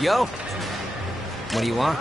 Yo! What do you want?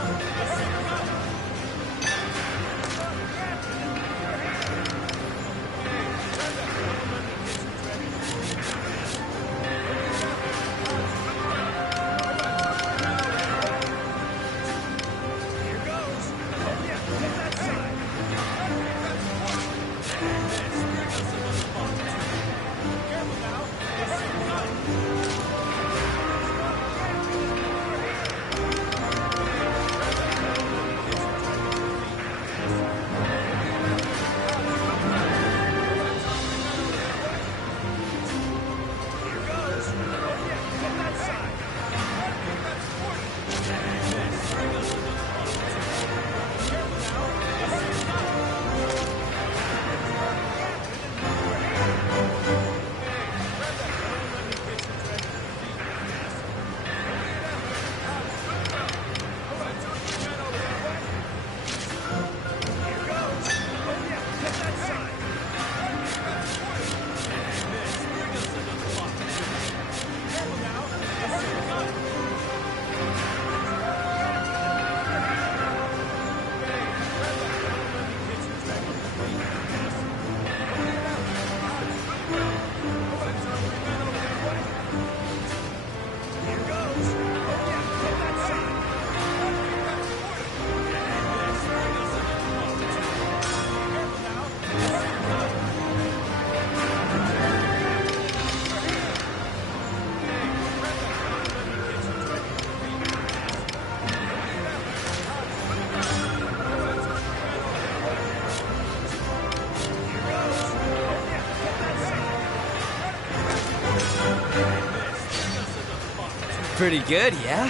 Pretty good, yeah?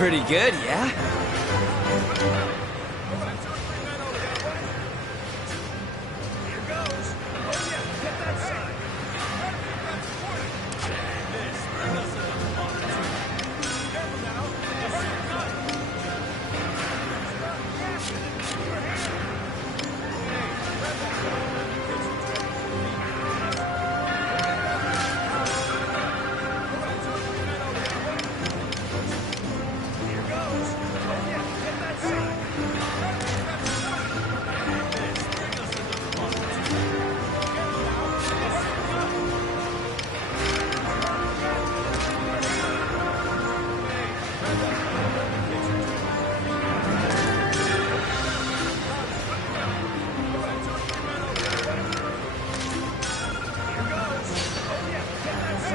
Pretty good, yeah?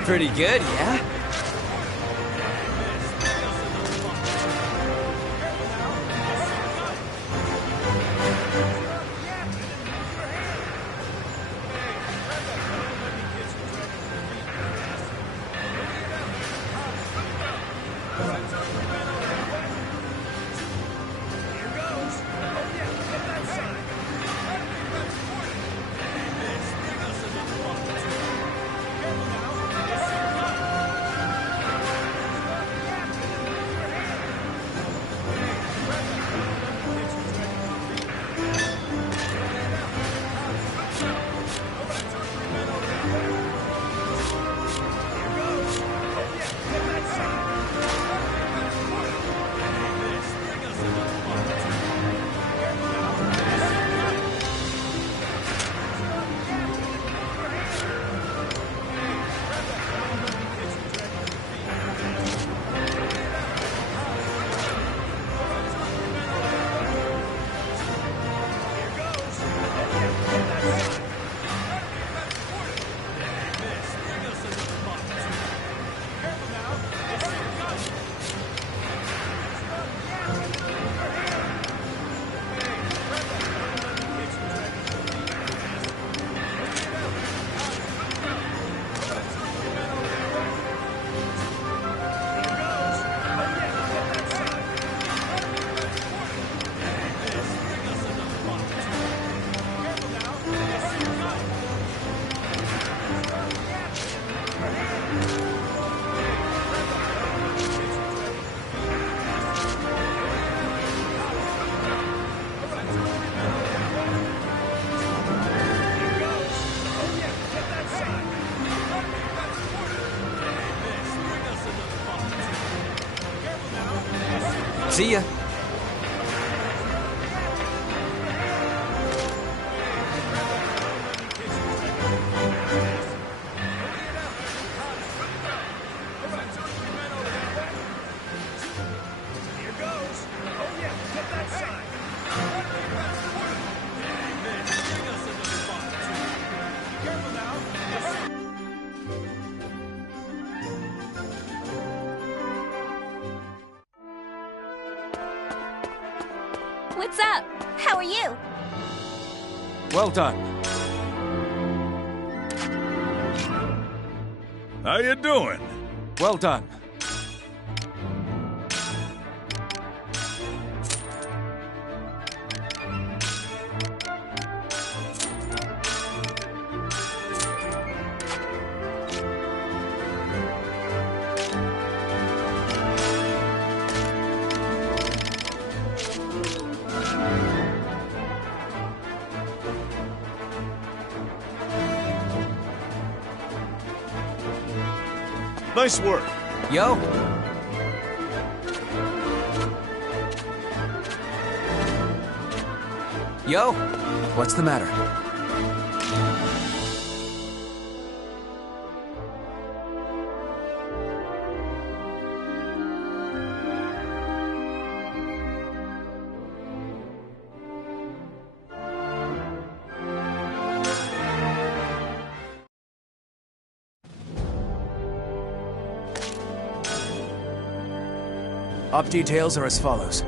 Pretty good, yeah? See ya. What's up? How are you? Well done. How you doing? Well done. Nice work. Yo. Yo. What's the matter? Op details are as follows.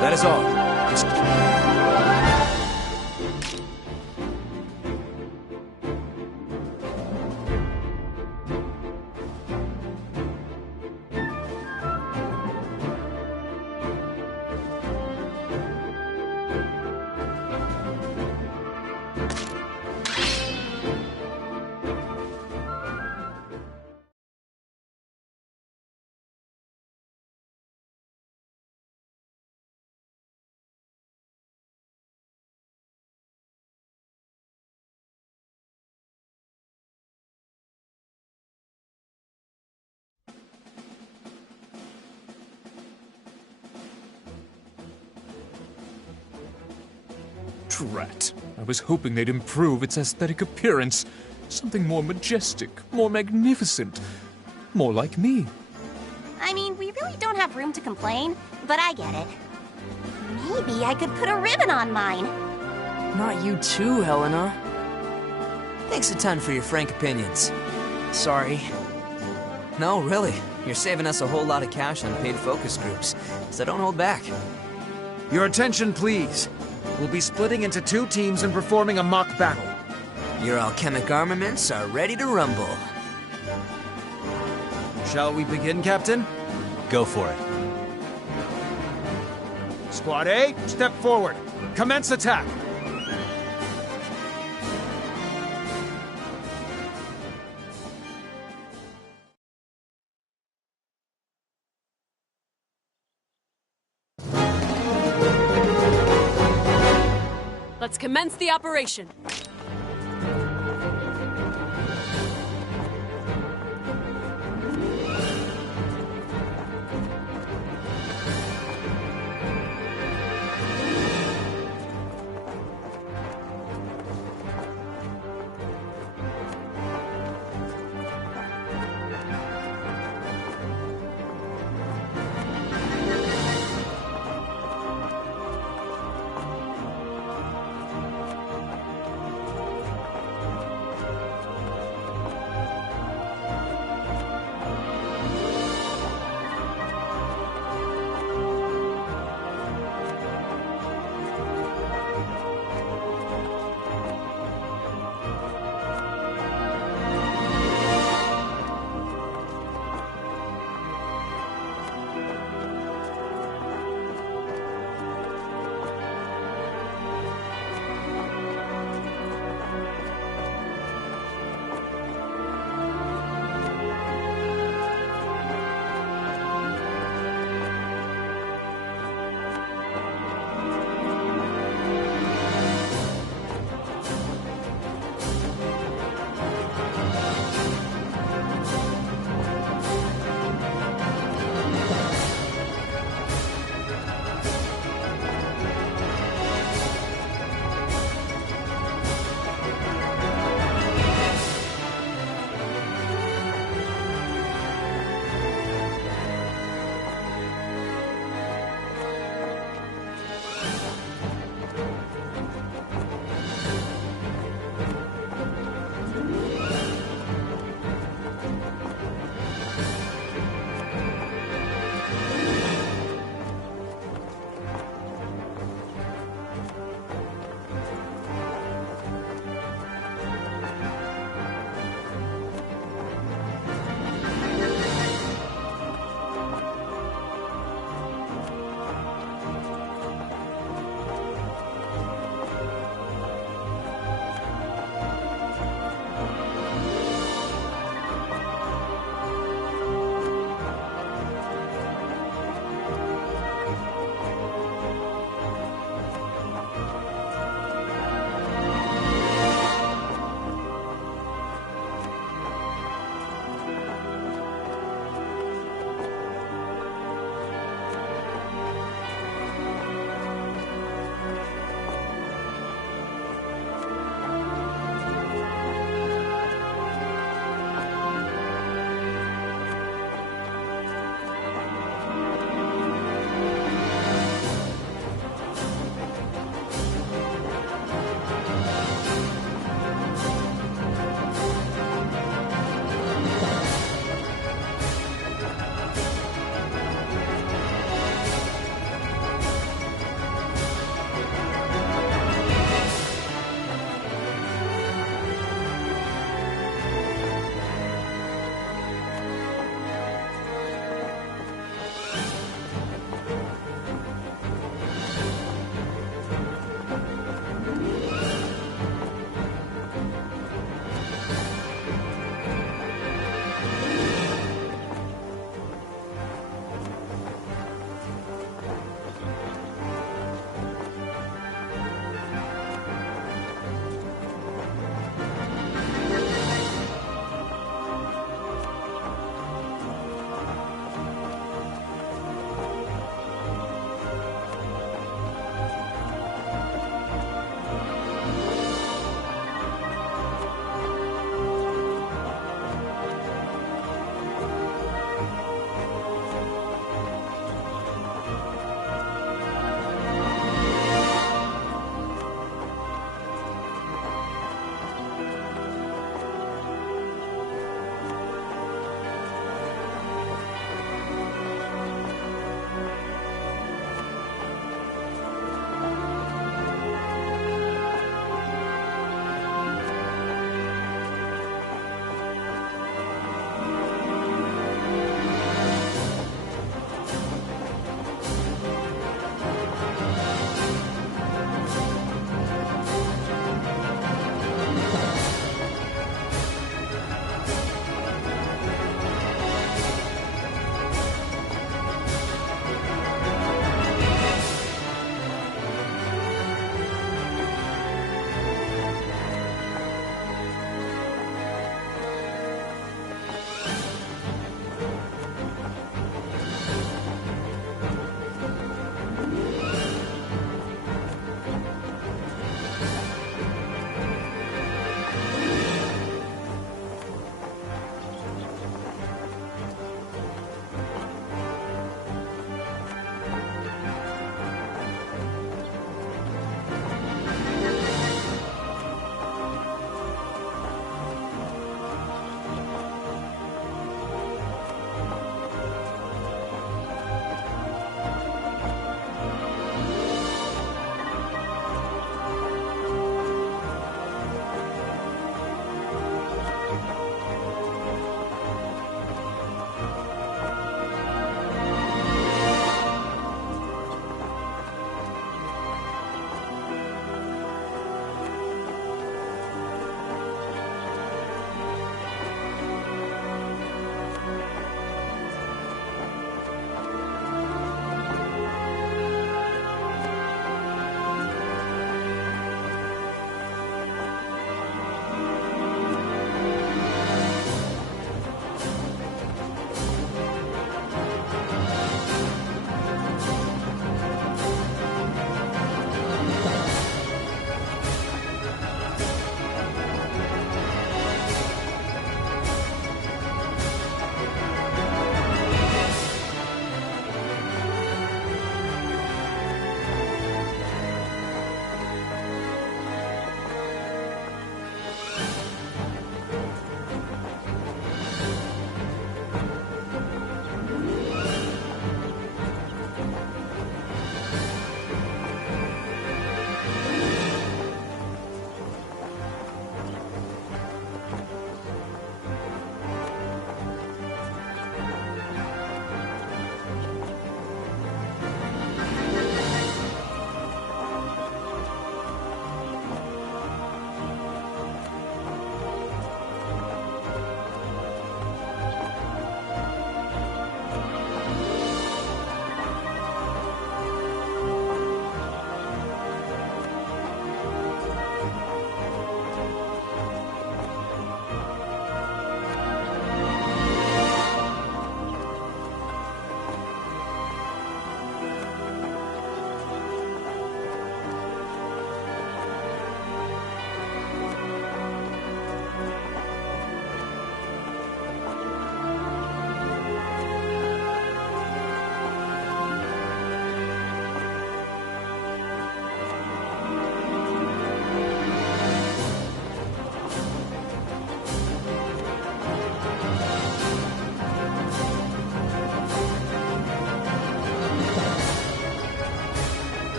That is all. Drat. I was hoping they'd improve its aesthetic appearance. Something more majestic, more magnificent, more like me. I mean, we really don't have room to complain, but I get it. Maybe I could put a ribbon on mine. Not you too, Helena. Thanks a ton for your frank opinions. Sorry. No, really. You're saving us a whole lot of cash on paid focus groups, so don't hold back. Your attention, please. We'll be splitting into 2 teams and performing a mock battle. Your alchemic armaments are ready to rumble. Shall we begin, Captain? Go for it. Squad A, step forward. Commence attack. Let's commence the operation.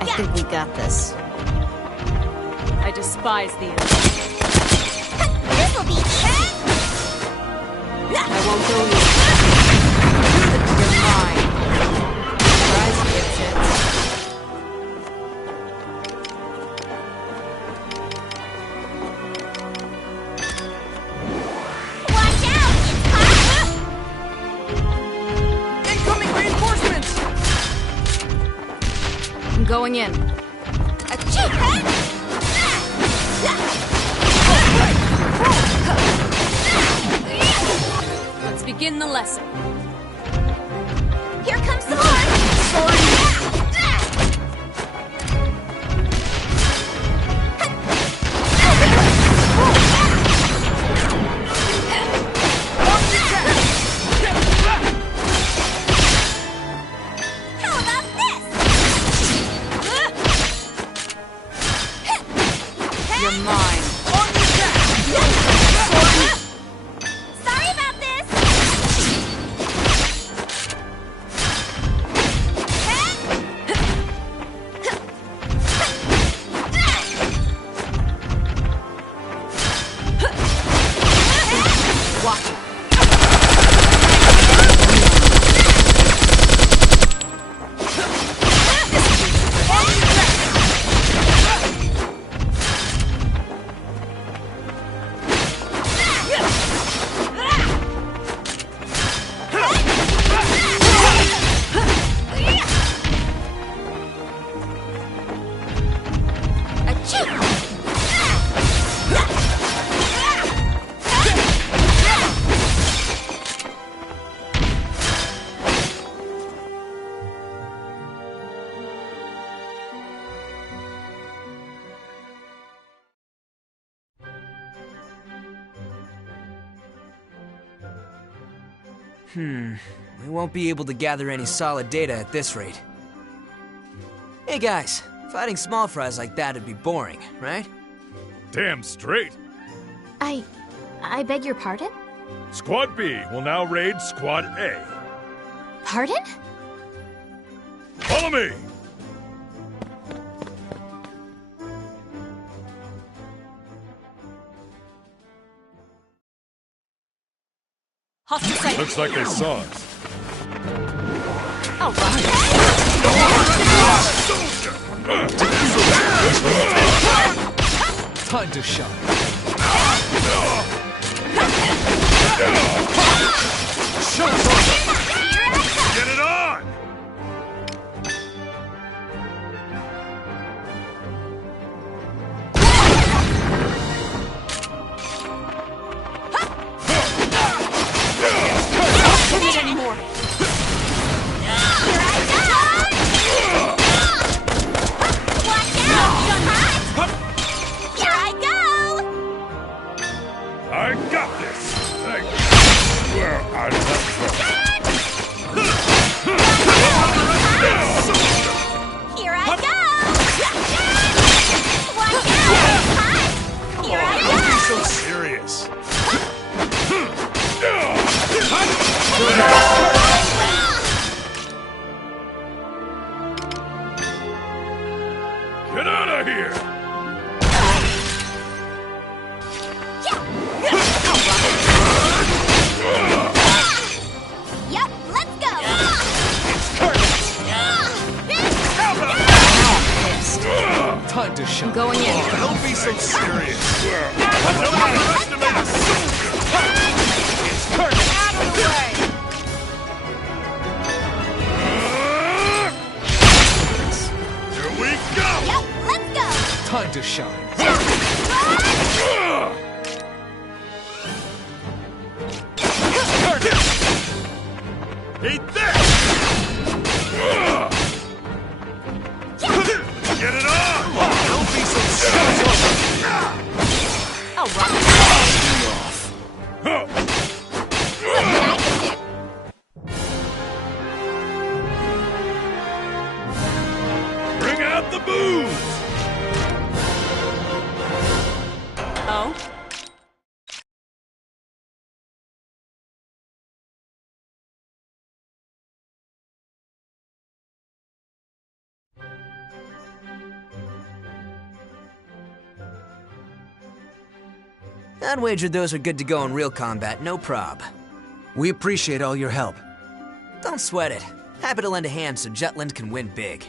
ya! I think we got this. I despise the enemy. This'll be easy! I won't go near. You're mine. Surprise, dipshits. Watch out! It's hot! Incoming reinforcements! I'm going in. Achoo! Let's begin the lesson. Here comes some more! How about this? You're mine. Sorry about this! Watch it. We won't be able to gather any solid data at this rate. Hey guys, fighting small fries like that'd be boring, right? Damn straight. I beg your pardon? Squad B will now raid Squad A. Pardon? Follow me! Hostile sight. Looks like they saw us. All right. Time to shine. Get it on! Don't need any more. I got this! We're out of Here I go! Watch out! Here I Don't be go! so serious. Get out of here! Yep, let's go! Time to shine. Going in. Don't be so serious. Don't underestimate a Here we go! Yep, let's go! Time to shine. Eat this! Get it on! Don't be so serious. All right. Bring out the booze! Oh? I'd wager those are good to go in real combat, no prob. We appreciate all your help. Don't sweat it. Happy to lend a hand so Jutland can win big.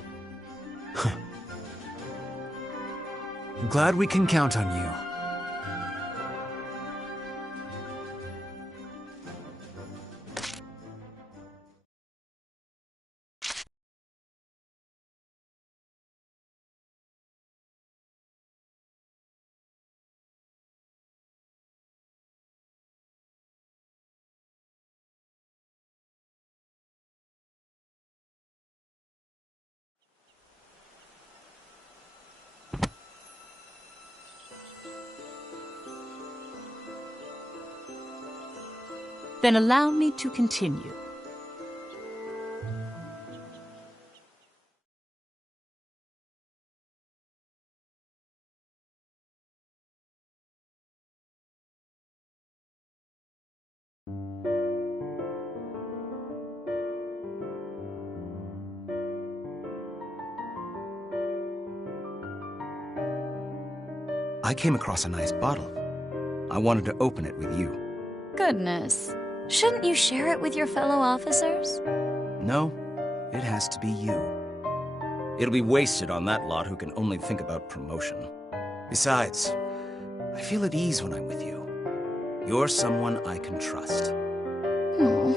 I'm glad we can count on you. Then allow me to continue. I came across a nice bottle. I wanted to open it with you. Goodness. Shouldn't you share it with your fellow officers? No, it has to be you. It'll be wasted on that lot who can only think about promotion. Besides, I feel at ease when I'm with you. You're someone I can trust. Oh.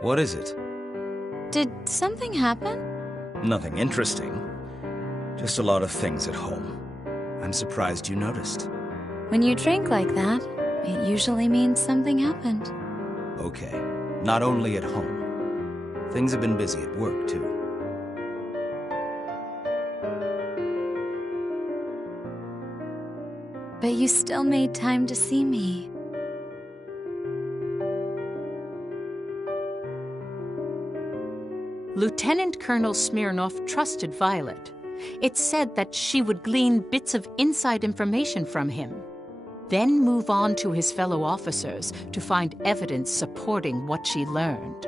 What is it? Did something happen? Nothing interesting. Just a lot of things at home. I'm surprised you noticed. When you drink like that, it usually means something happened. Okay, not only at home. Things have been busy at work, too. But you still made time to see me. Lieutenant Colonel Smirnov trusted Violet. It's said that she would glean bits of inside information from him, then move on to his fellow officers to find evidence supporting what she learned.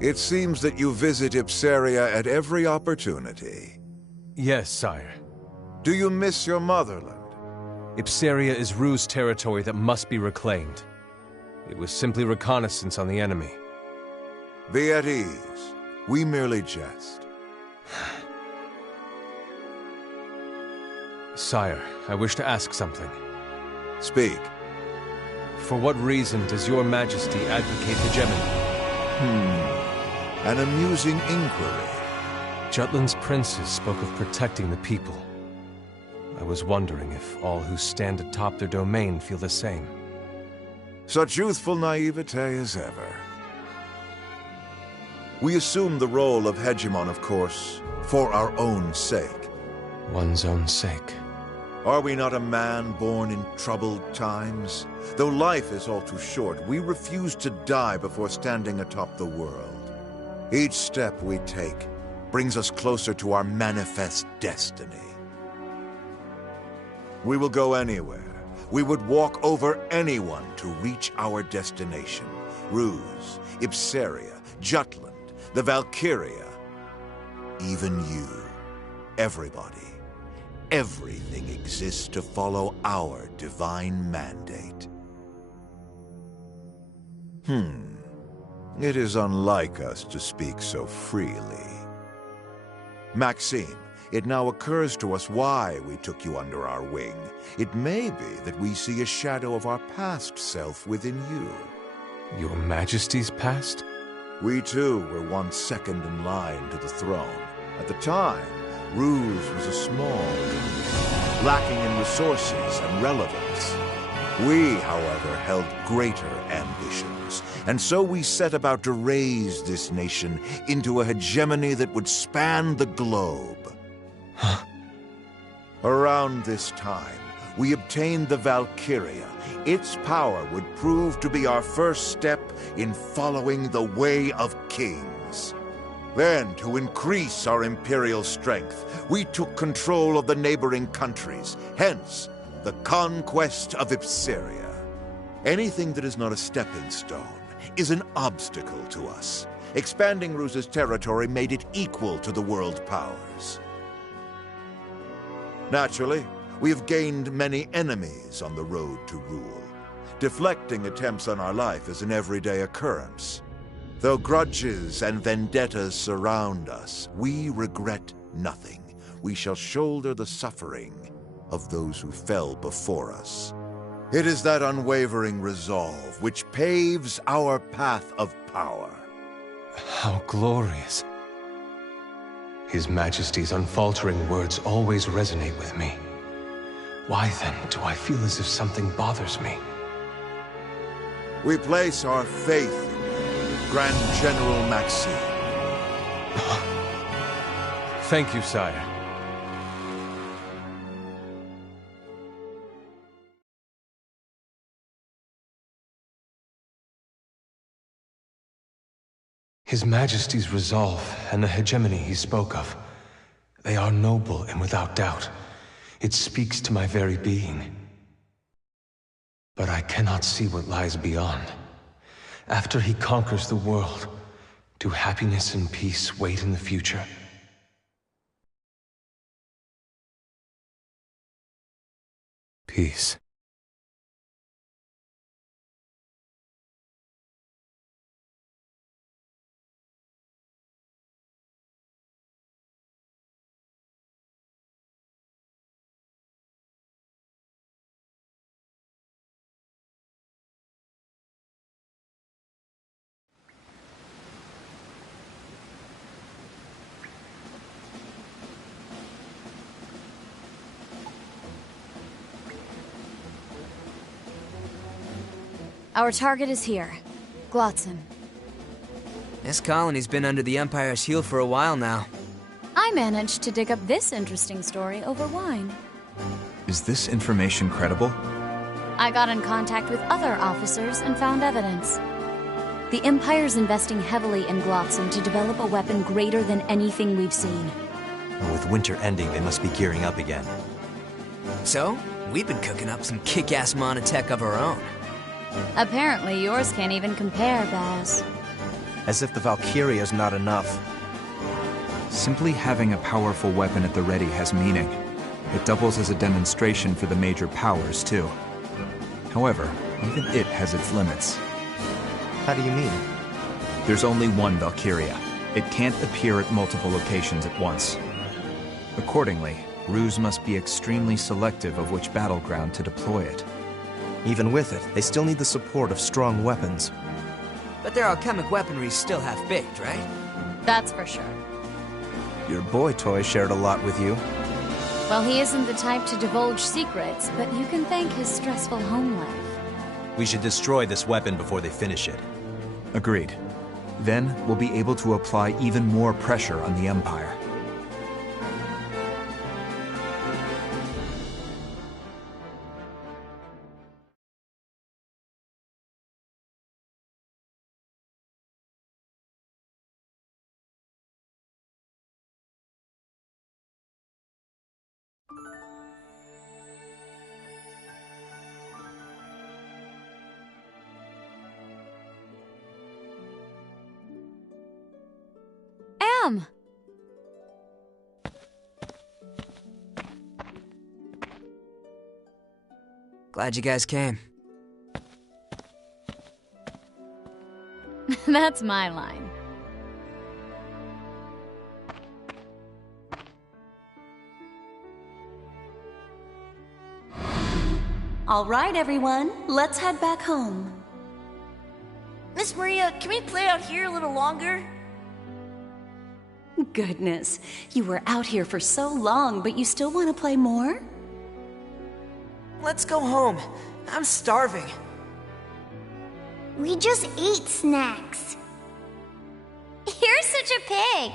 It seems that you visit Ipsaria at every opportunity. Yes, sire. Do you miss your motherland? Ipsaria is Rue's territory that must be reclaimed. It was simply reconnaissance on the enemy. Be at ease. We merely jest. Sire, I wish to ask something. Speak. For what reason does your majesty advocate hegemony? An amusing inquiry. Jutland's princes spoke of protecting the people. I was wondering if all who stand atop their domain feel the same. Such youthful naivete as ever. We assume the role of hegemon, of course, for our own sake. One's own sake. Are we not a man born in troubled times? Though life is all too short, we refuse to die before standing atop the world. Each step we take brings us closer to our manifest destiny. We will go anywhere. We would walk over anyone to reach our destination. Ruse, Ipsaria, Jutland, the Valkyria. Even you. Everybody. Everything exists to follow our divine mandate. It is unlike us to speak so freely. Maxime, it now occurs to us why we took you under our wing. It may be that we see a shadow of our past self within you. Your majesty's past? We too were once second in line to the throne. At the time, Ruse was a small country, lacking in resources and relevance. We, however, held greater ambitions, and so we set about to raise this nation into a hegemony that would span the globe. Around this time, we obtained the Valkyria. Its power would prove to be our first step in following the way of kings. Then, to increase our imperial strength, we took control of the neighboring countries, hence the conquest of Ipseria. Anything that is not a stepping stone is an obstacle to us. Expanding Ruz's territory made it equal to the world powers. Naturally, we have gained many enemies on the road to rule. Deflecting attempts on our life is an everyday occurrence. Though grudges and vendettas surround us, we regret nothing. We shall shoulder the suffering of those who fell before us. It is that unwavering resolve which paves our path of power. How glorious. His Majesty's unfaltering words always resonate with me. Why then do I feel as if something bothers me? We place our faith in Grand General Maxime. Thank you, sire. His Majesty's resolve and the hegemony he spoke of, they are noble and without doubt. It speaks to my very being. But I cannot see what lies beyond. After he conquers the world, do happiness and peace wait in the future? Peace. Our target is here. Glotzen. This colony's been under the Empire's heel for a while now. I managed to dig up this interesting story over wine. Is this information credible? I got in contact with other officers and found evidence. The Empire's investing heavily in Glotzen to develop a weapon greater than anything we've seen. And with winter ending, they must be gearing up again. So, we've been cooking up some kick-ass monotech of our own. Apparently yours can't even compare, Baz. As if the Valkyria is not enough. Simply having a powerful weapon at the ready has meaning. It doubles as a demonstration for the major powers, too. However, even it has its limits. How do you mean? There's only one Valkyria. It can't appear at multiple locations at once. Accordingly, Ruse must be extremely selective of which battleground to deploy it. Even with it, they still need the support of strong weapons. But their alchemic weaponry's still half-baked, right? That's for sure. Your boy toy shared a lot with you. Well, he isn't the type to divulge secrets, but you can thank his stressful home life. We should destroy this weapon before they finish it. Agreed. Then, we'll be able to apply even more pressure on the Empire. Glad you guys came. That's my line. All right, everyone, let's head back home. Miss Maria, can we play out here a little longer? Goodness, you were out here for so long, but you still want to play more? let's go home. I'm starving. We just ate snacks. You're such a pig.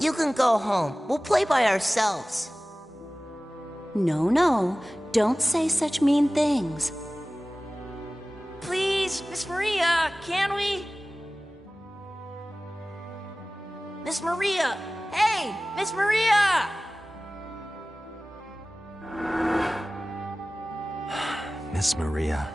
You can go home. We'll play by ourselves. No, no. Don't say such mean things. Please, Miss Maria, can we? Miss Maria! Hey, Miss Maria! Miss Maria.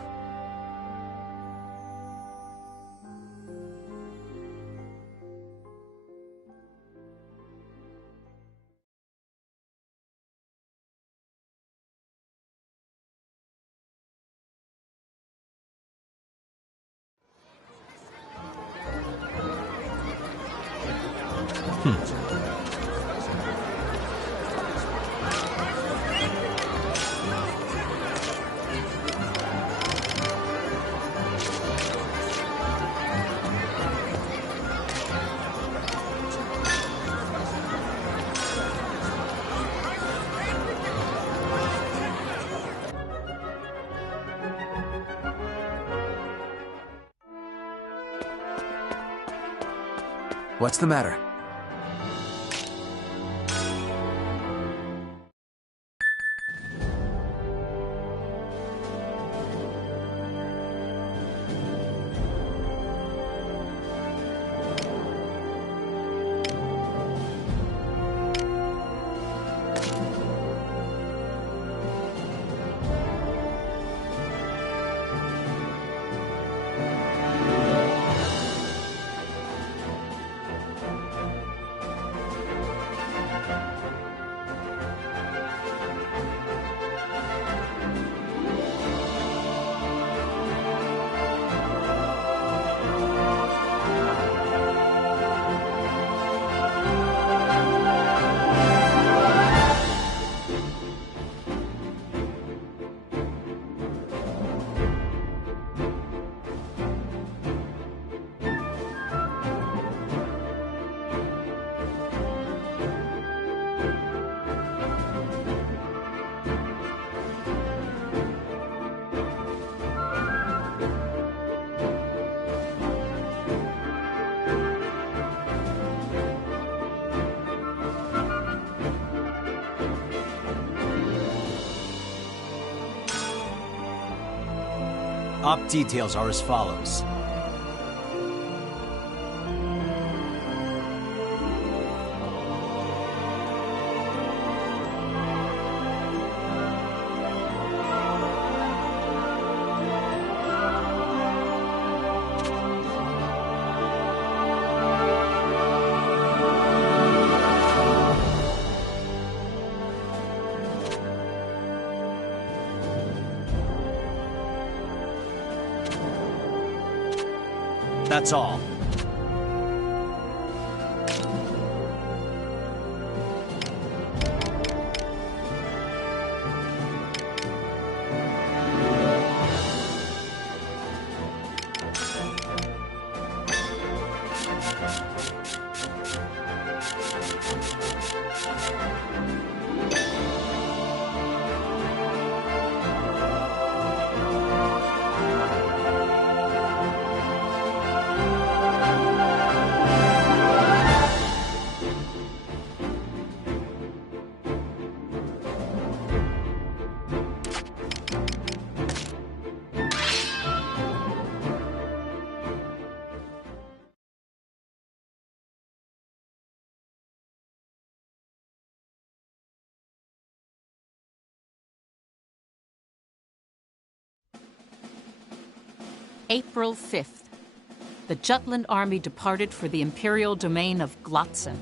What's the matter? Op details are as follows. That's all. April 5th. The Jutland army departed for the imperial domain of Glotzen.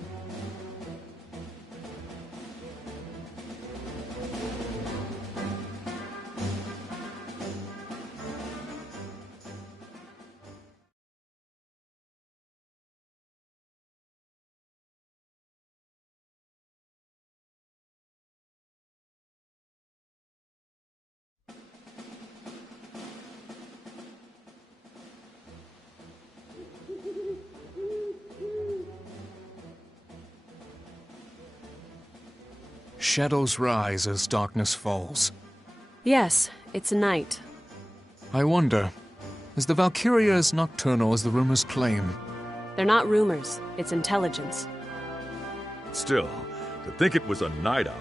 Shadows rise as darkness falls. Yes, it's night. I wonder, is the Valkyria as nocturnal as the rumors claim? They're not rumors, it's intelligence. Still, to think it was a night owl.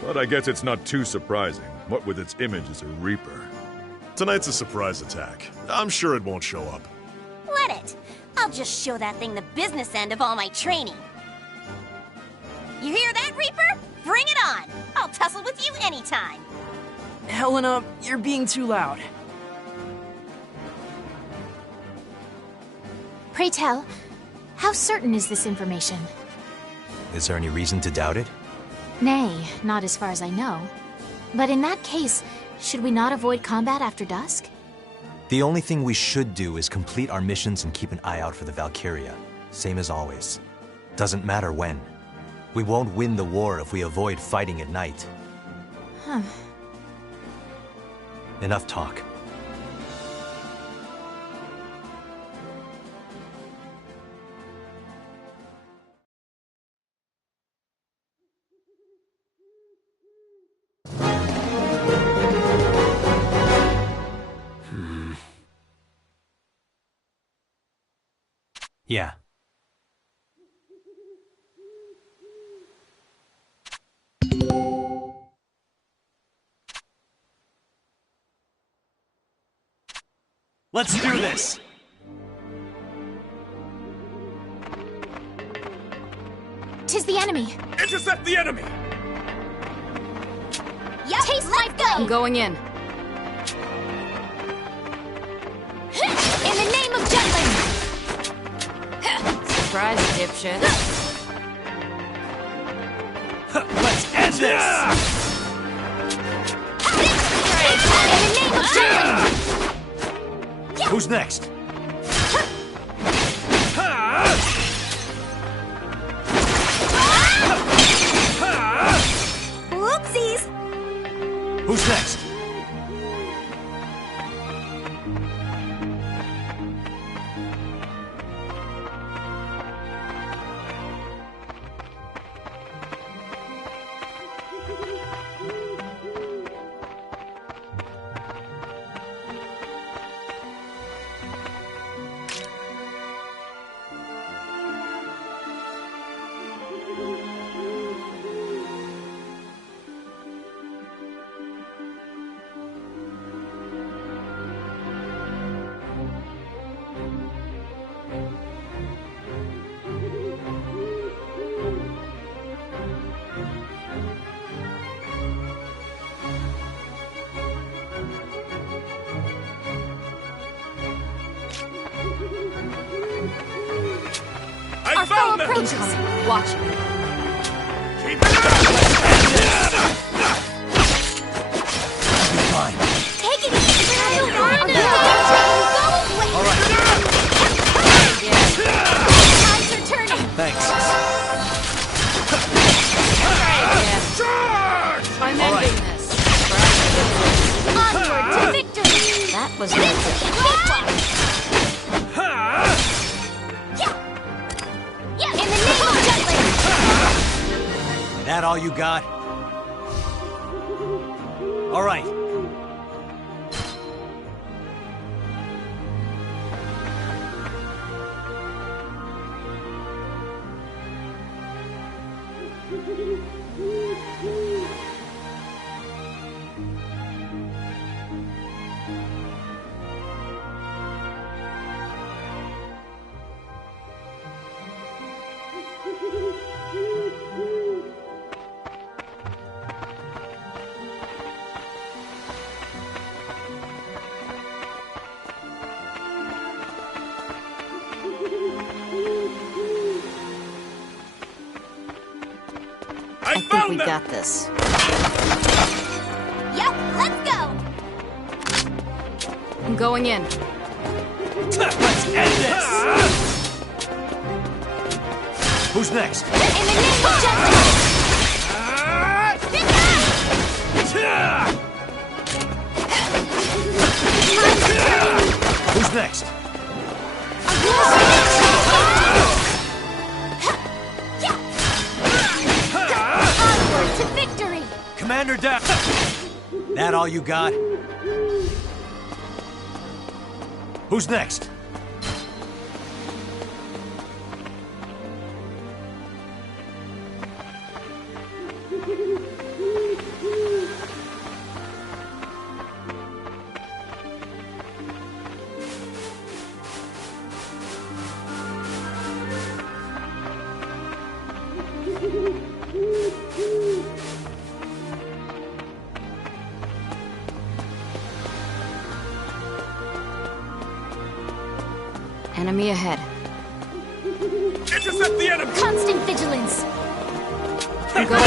But I guess it's not too surprising, what with its image as a Reaper. Tonight's a surprise attack. I'm sure it won't show up. Let it. I'll just show that thing the business end of all my training. You hear that, Reaper? Bring it on! I'll tussle with you anytime. Helena, you're being too loud. Pray tell, how certain is this information? Is there any reason to doubt it? Nay, not as far as I know. But in that case, should we not avoid combat after dusk? The only thing we should do is complete our missions and keep an eye out for the Valkyria. Same as always. Doesn't matter when. We won't win the war if we avoid fighting at night. Huh. Enough talk. Yeah. Let's do this! Tis the enemy! Intercept the enemy! Yep, Taste let's my go! I'm going in. In the name of Jutland! Surprise, dipshit. Let's end this! In the name of Jutland! Who's next? Whoopsies! Who's next? Our foe approaches! Watch it. Keep it up! Fine. Take it easy! Go away! Alright. Tides are turning! Thanks. Charge! I'm All right. ending this. Onward to victory! That was In the name of Jutland! That all you got? Alright. I think we got this. Yep, let's go! I'm going in. Let's end this! Who's next? In the name of justice! Who's next? Onward to Commander down! That all you got? Who's next? Enemy ahead. Intercept the enemy! Constant vigilance. I'm going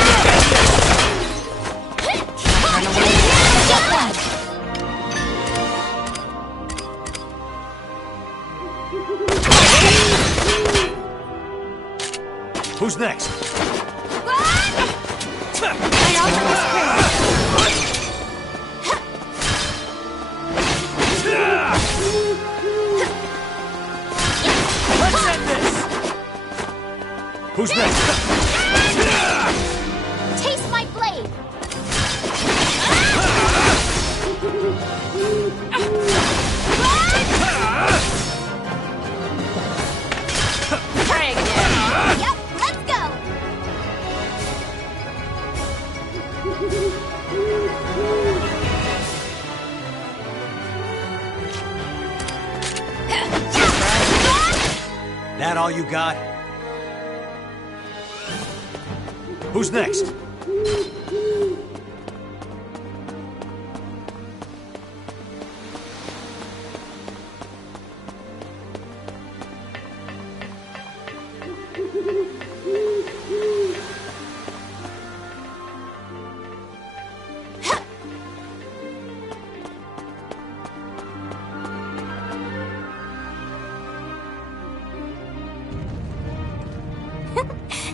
Who's next? Who's next? Taste my blade. Try again. Yep, let's go. That all you got? Who's next?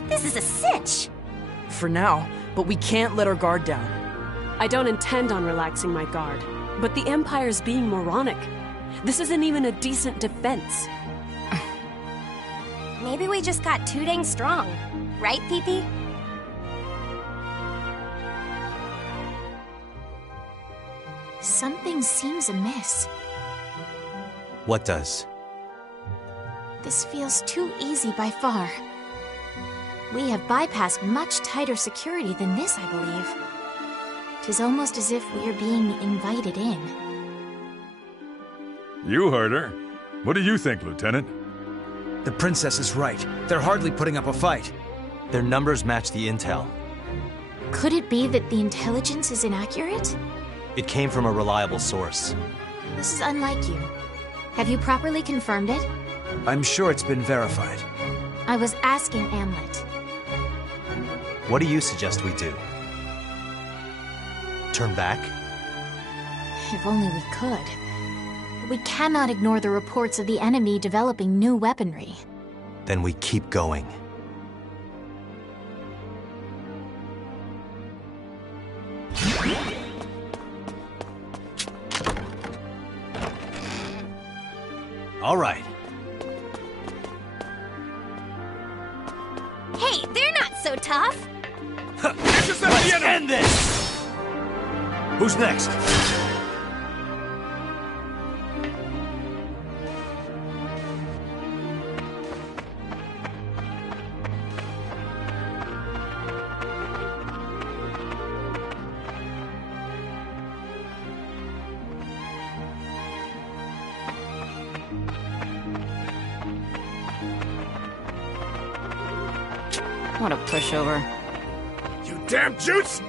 This is a cinch. For now, but we can't let our guard down. I don't intend on relaxing my guard, but the Empire's being moronic. This isn't even a decent defense. Maybe we just got too dang strong. Right, Pee-Pee? Something seems amiss. What does? This feels too easy by far. We have bypassed much tighter security than this, I believe. 'Tis almost as if we are being invited in. You heard her. What do you think, Lieutenant? The princess is right. They're hardly putting up a fight. Their numbers match the intel. Could it be that the intelligence is inaccurate? It came from a reliable source. This is unlike you. Have you properly confirmed it? I'm sure it's been verified. I was asking Amlet. What do you suggest we do? Turn back? If only we could. But we cannot ignore the reports of the enemy developing new weaponry. Then we keep going. All right. Hey, they're not so tough. Let's end this! Who's next? What a pushover. You damn Jutes!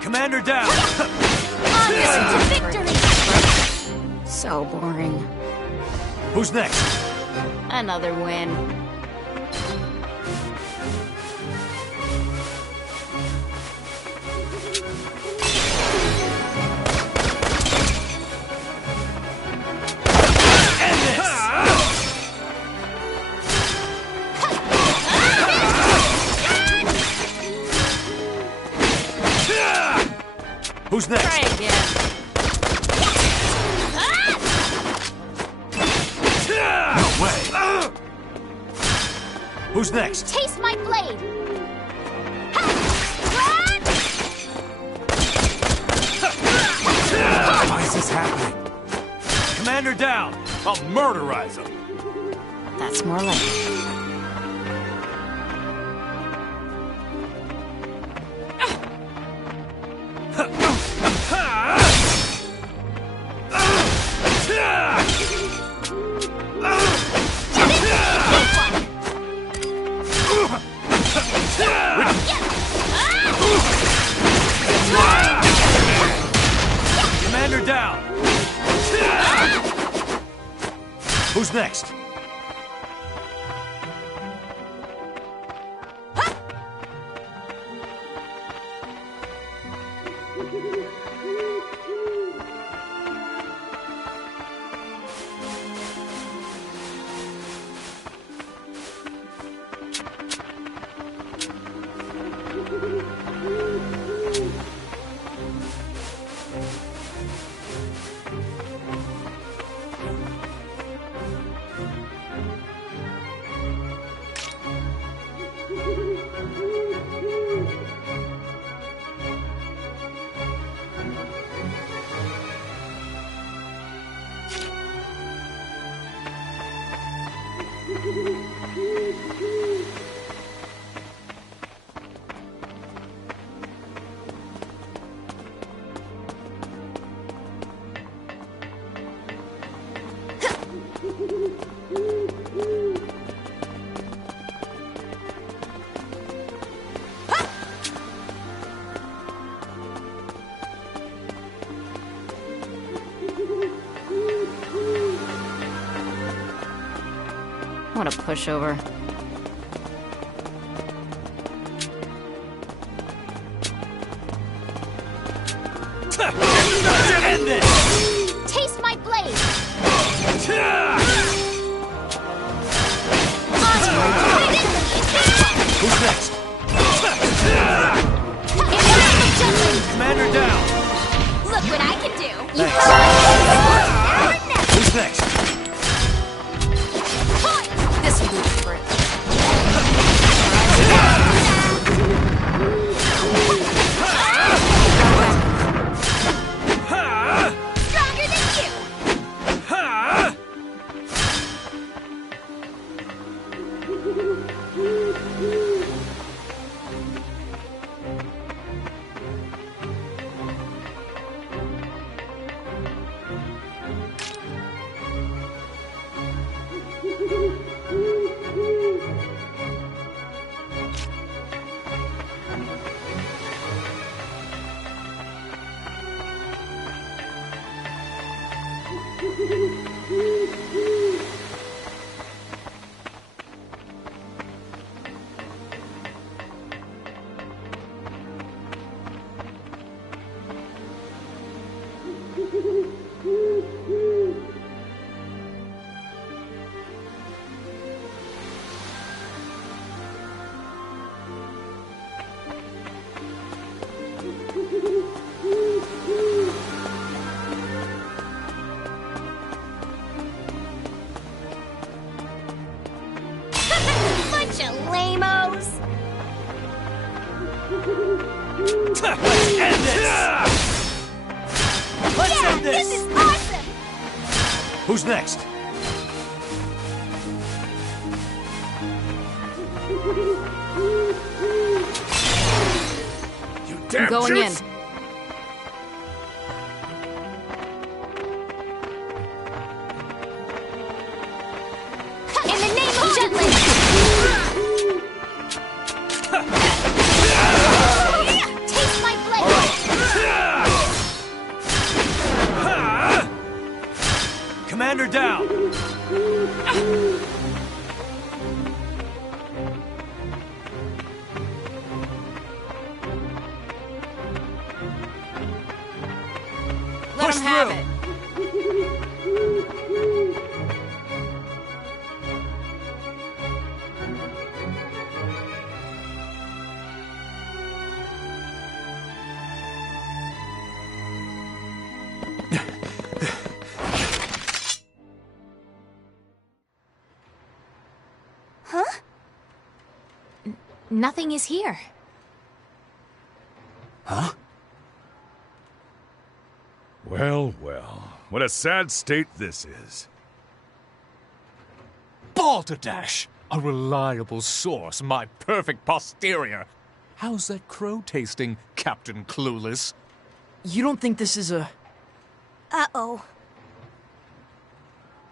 Commander down! Onward to victory! So boring. Who's next? Another win. Onward Who's next? Try again. No way! Who's next? Taste my blade! Why is this happening? Commander down! I'll murderize him! That's more like it. Commander down! Who's next? What a pushover. End this! Taste my blade! Who's next? Commander down! Look what I can do! Thanks. Who's next? This will do for it. Stronger than you! Bunch of lamos! Let's end this! Let's end this! This is awesome! Who's next? You damn I'm going jerks. in. In the name of Jutland! Taste my blade! Commander down! Let Push him have through. it. Huh? Nothing is here. Huh? Well, well. What a sad state this is. Balderdash! A reliable source, my perfect posterior. How's that crow tasting, Captain Clueless? You don't think this is a... Uh-oh.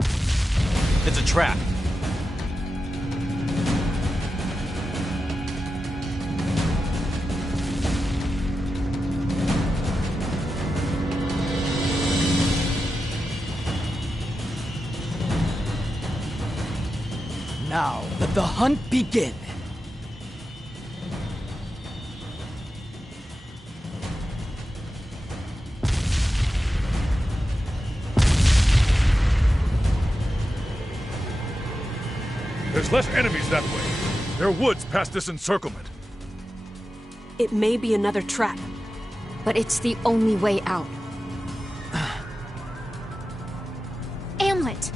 It's a trap. Now, let the hunt begin. There's less enemies that way. There are woods past this encirclement. It may be another trap. But it's the only way out. Amlet!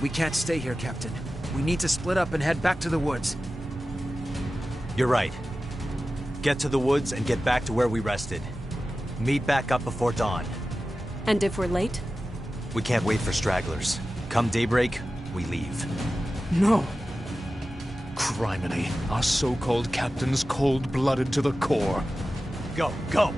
We can't stay here, Captain. We need to split up and head back to the woods. You're right. Get to the woods and get back to where we rested. Meet back up before dawn. And if we're late? We can't wait for stragglers. Come daybreak, we leave. No. Criminy, our so-called captain's cold-blooded to the core. Go, go!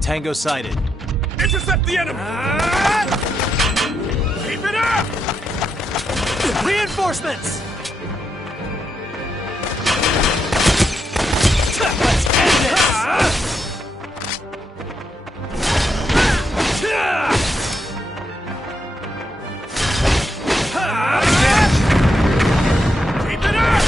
Tango sighted. Intercept the enemy! Keep it up! Reinforcements! Let's end this! Keep it up!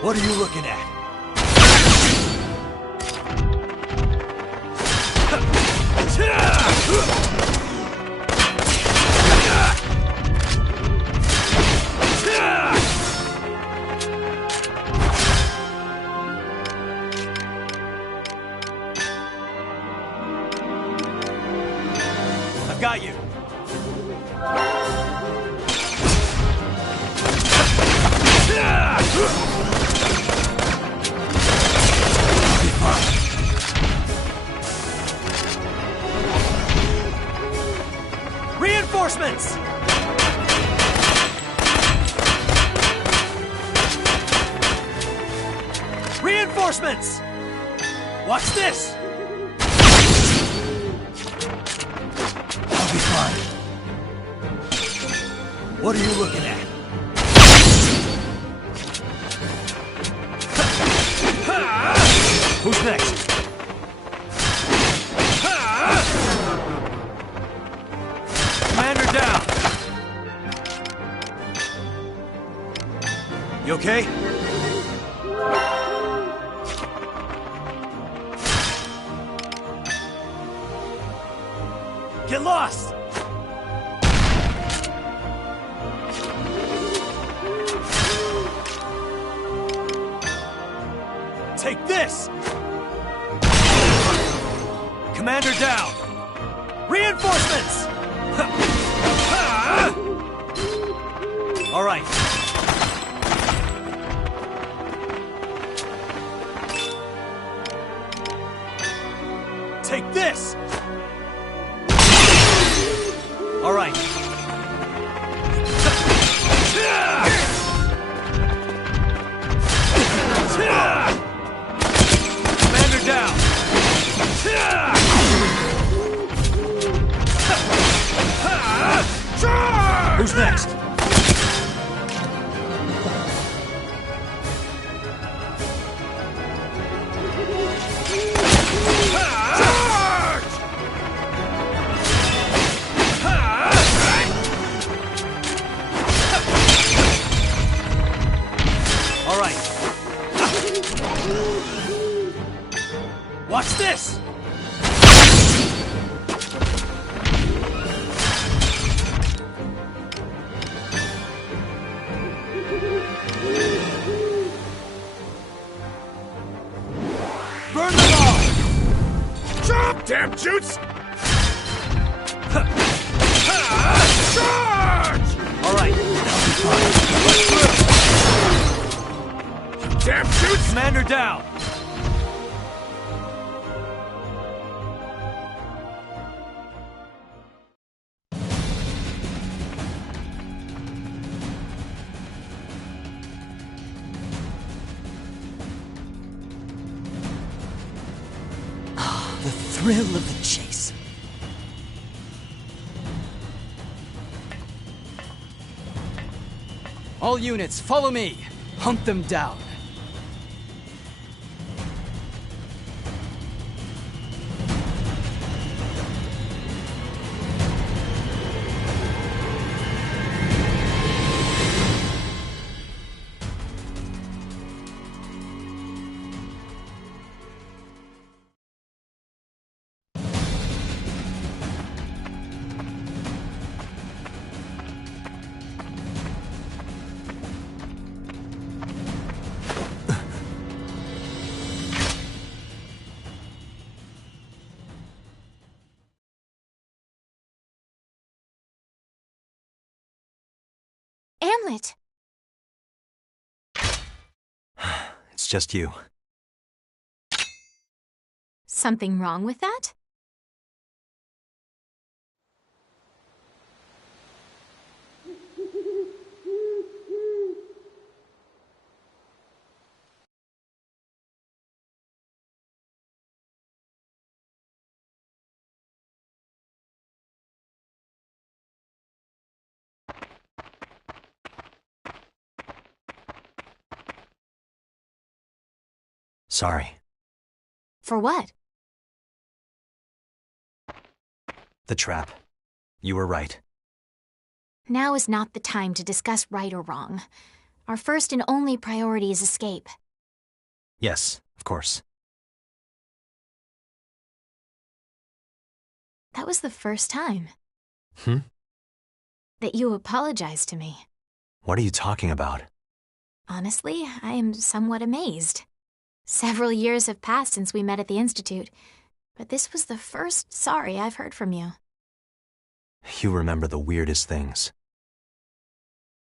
What are you looking at? I've got you. Reinforcements! Reinforcements! Watch this! I'll be fine. What are you looking at? Who's next? Commander down! You okay? Get lost! Take this! Commander down! Reinforcements! All right. Take this! All right. Commander down! next? All right. Watch this! Burn them all! Chop, damn jutes! Charge! All right. Let's through. Damn jutes! Commander down. The thrill of the chase. All units, follow me. Hunt them down. Hamlet! It's just you. Something wrong with that? Sorry. For what? The trap. You were right. Now is not the time to discuss right or wrong. Our first and only priority is escape. Yes, of course. That was the first time. Hmm? That you apologized to me. What are you talking about? Honestly, I am somewhat amazed. Several years have passed since we met at the Institute, but this was the first sorry I've heard from you. You remember the weirdest things.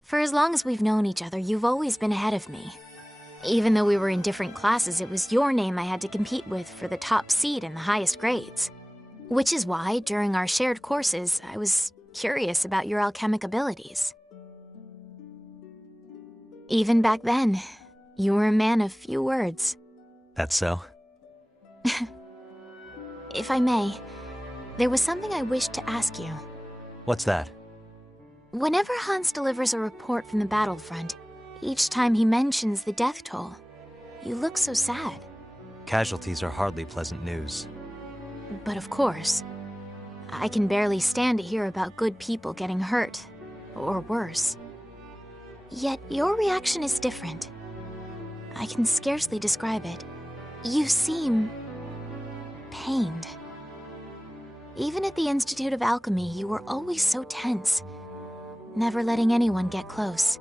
For as long as we've known each other, you've always been ahead of me. Even though we were in different classes, it was your name I had to compete with for the top seat and the highest grades. Which is why, during our shared courses, I was curious about your alchemic abilities. Even back then, you were a man of few words. That's so? If I may, there was something I wished to ask you. What's that? Whenever Hans delivers a report from the battlefront, each time he mentions the death toll, you look so sad. Casualties are hardly pleasant news. But of course, I can barely stand to hear about good people getting hurt, or worse. Yet your reaction is different. I can scarcely describe it. You seem pained. Even at the Institute of Alchemy, you were always so tense, never letting anyone get close.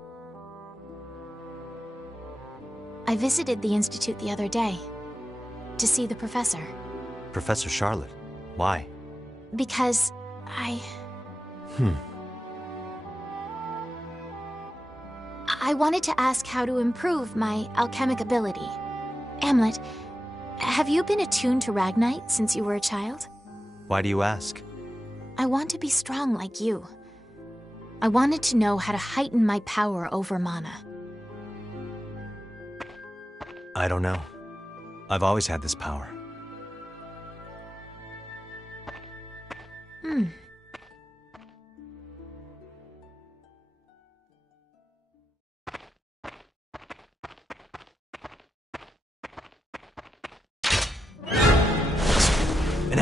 I visited the Institute the other day to see the professor. Professor Charlotte? Why? Because I wanted to ask how to improve my alchemic ability. Hamlet, have you been attuned to Ragnite since you were a child? Why do you ask? I want to be strong like you. I wanted to know how to heighten my power over mana. I don't know. I've always had this power.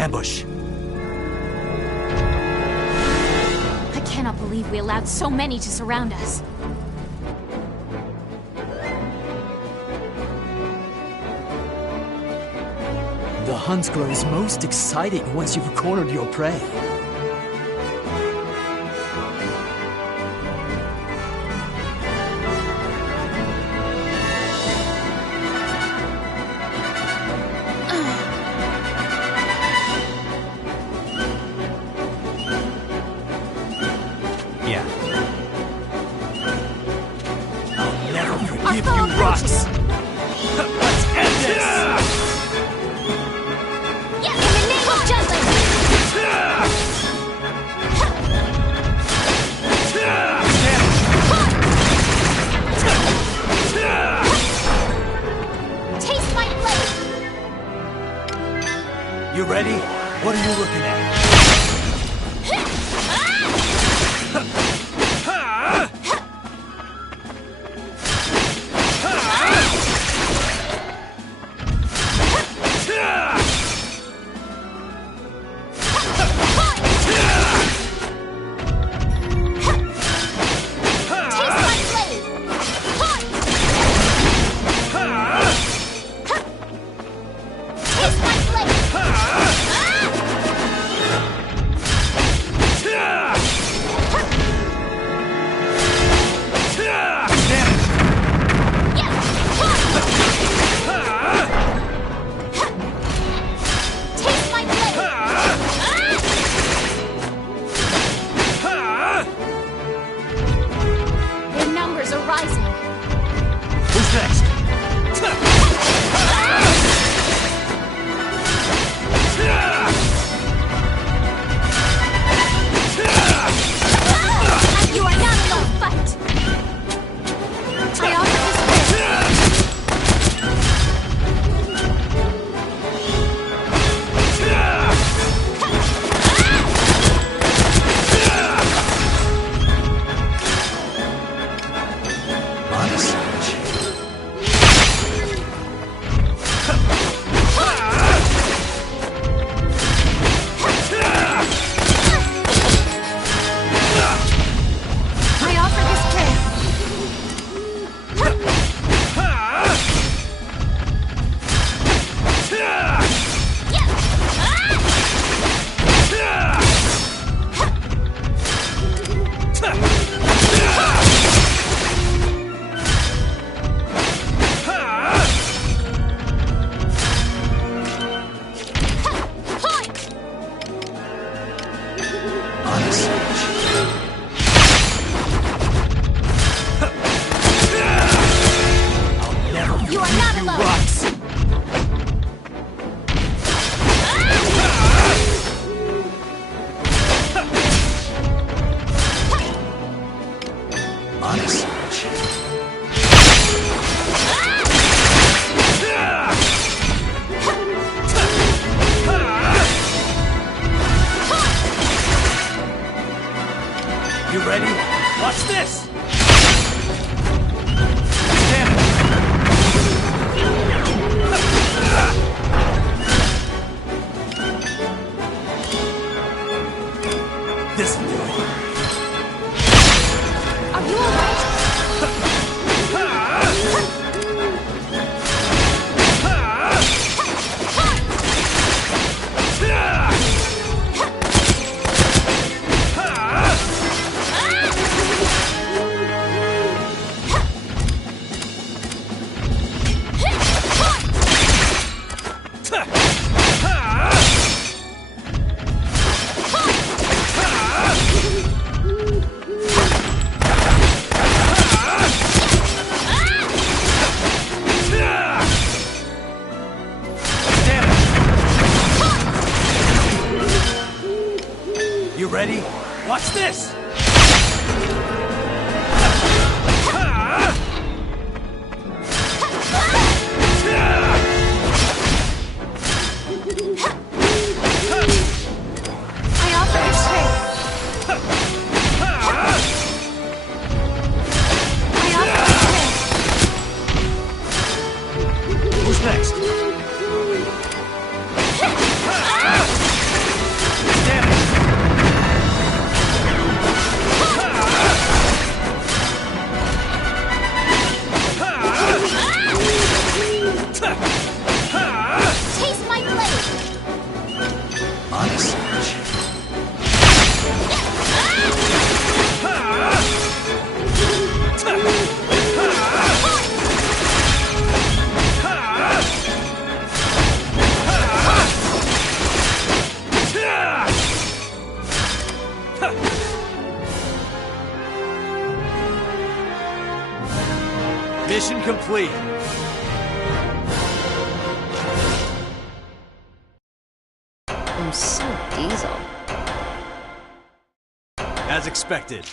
ambush. I cannot believe we allowed so many to surround us. The hunt grows most exciting once you've cornered your prey. Yeah. I'll never forgive you, Rocks! Let's end this! You ready? What are you looking at? You ready? Watch this! This will do it. Are you alright? You ready? Watch this! I offer this trade. I offer this trade. Who's next? Mission complete. I'm so diesel. As expected.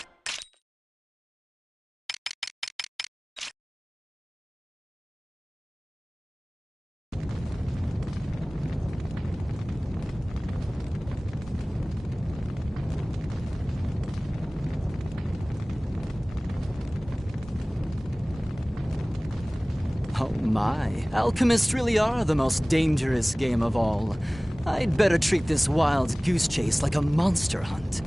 Oh my, alchemists really are the most dangerous game of all. I'd better treat this wild goose chase like a monster hunt.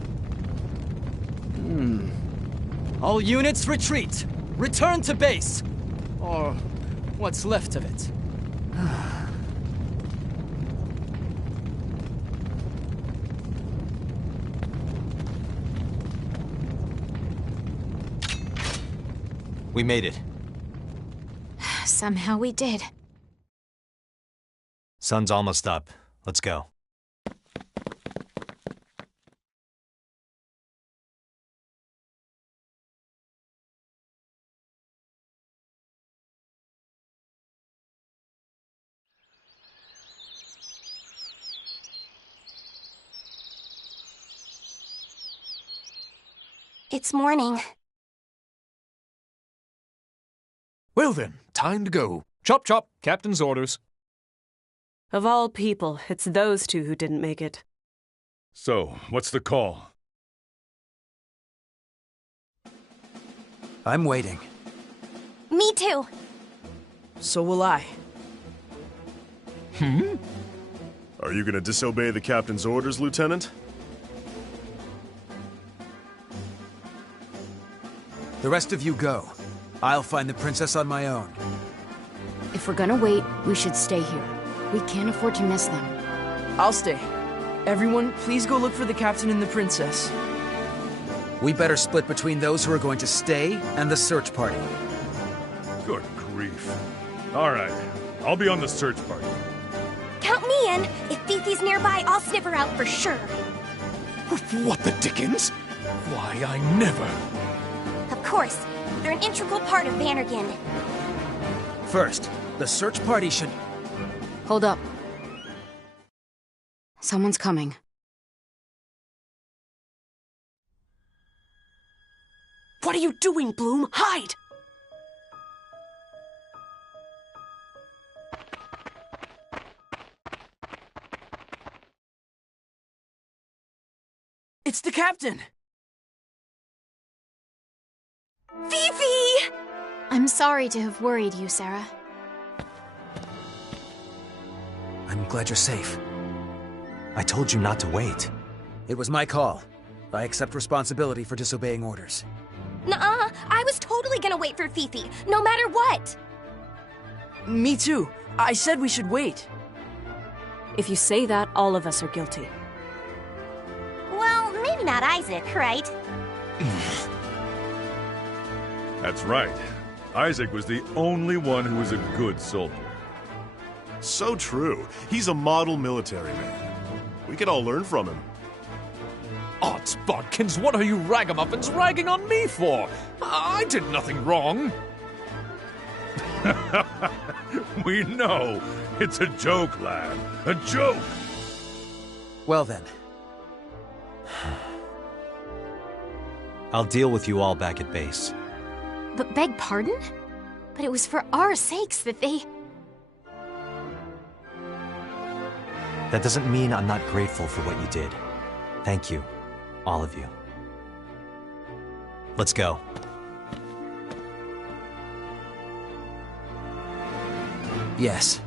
All units retreat! Return to base! Or what's left of it. We made it. Somehow we did. Sun's almost up. Let's go. It's morning. Well then, time to go. Chop chop, captain's orders. Of all people, it's those two who didn't make it. So, what's the call? I'm waiting. Me too. So will I. Are you gonna disobey the captain's orders, Lieutenant? The rest of you go. I'll find the princess on my own. If we're gonna wait, we should stay here. We can't afford to miss them. I'll stay. Everyone, please go look for the captain and the princess. We better split between those who are going to stay and the search party. Good grief. All right, I'll be on the search party. Count me in. If Fifi's nearby, I'll sniff her out for sure. What the dickens? Why, I never... Of course. They're an integral part of Vannergan. First, the search party should... Hold up. Someone's coming. What are you doing, Bloom? Hide! It's the captain! Fifi! I'm sorry to have worried you, Sarah. I'm glad you're safe. I told you not to wait. It was my call. I accept responsibility for disobeying orders. Nuh-uh. I was totally gonna wait for Fifi, no matter what. Me too. I said we should wait. If you say that, all of us are guilty. Well, maybe not Isaac, right? That's right. Isaac was the only one who was a good soldier. So true. He's a model military man. We could all learn from him. Odds bodkins, what are you ragamuffins ragging on me for? I did nothing wrong. We know. It's a joke, lad. A joke! Well then. I'll deal with you all back at base. But beg pardon? But it was for our sakes that they... That doesn't mean I'm not grateful for what you did. Thank you, all of you. Let's go. Yes.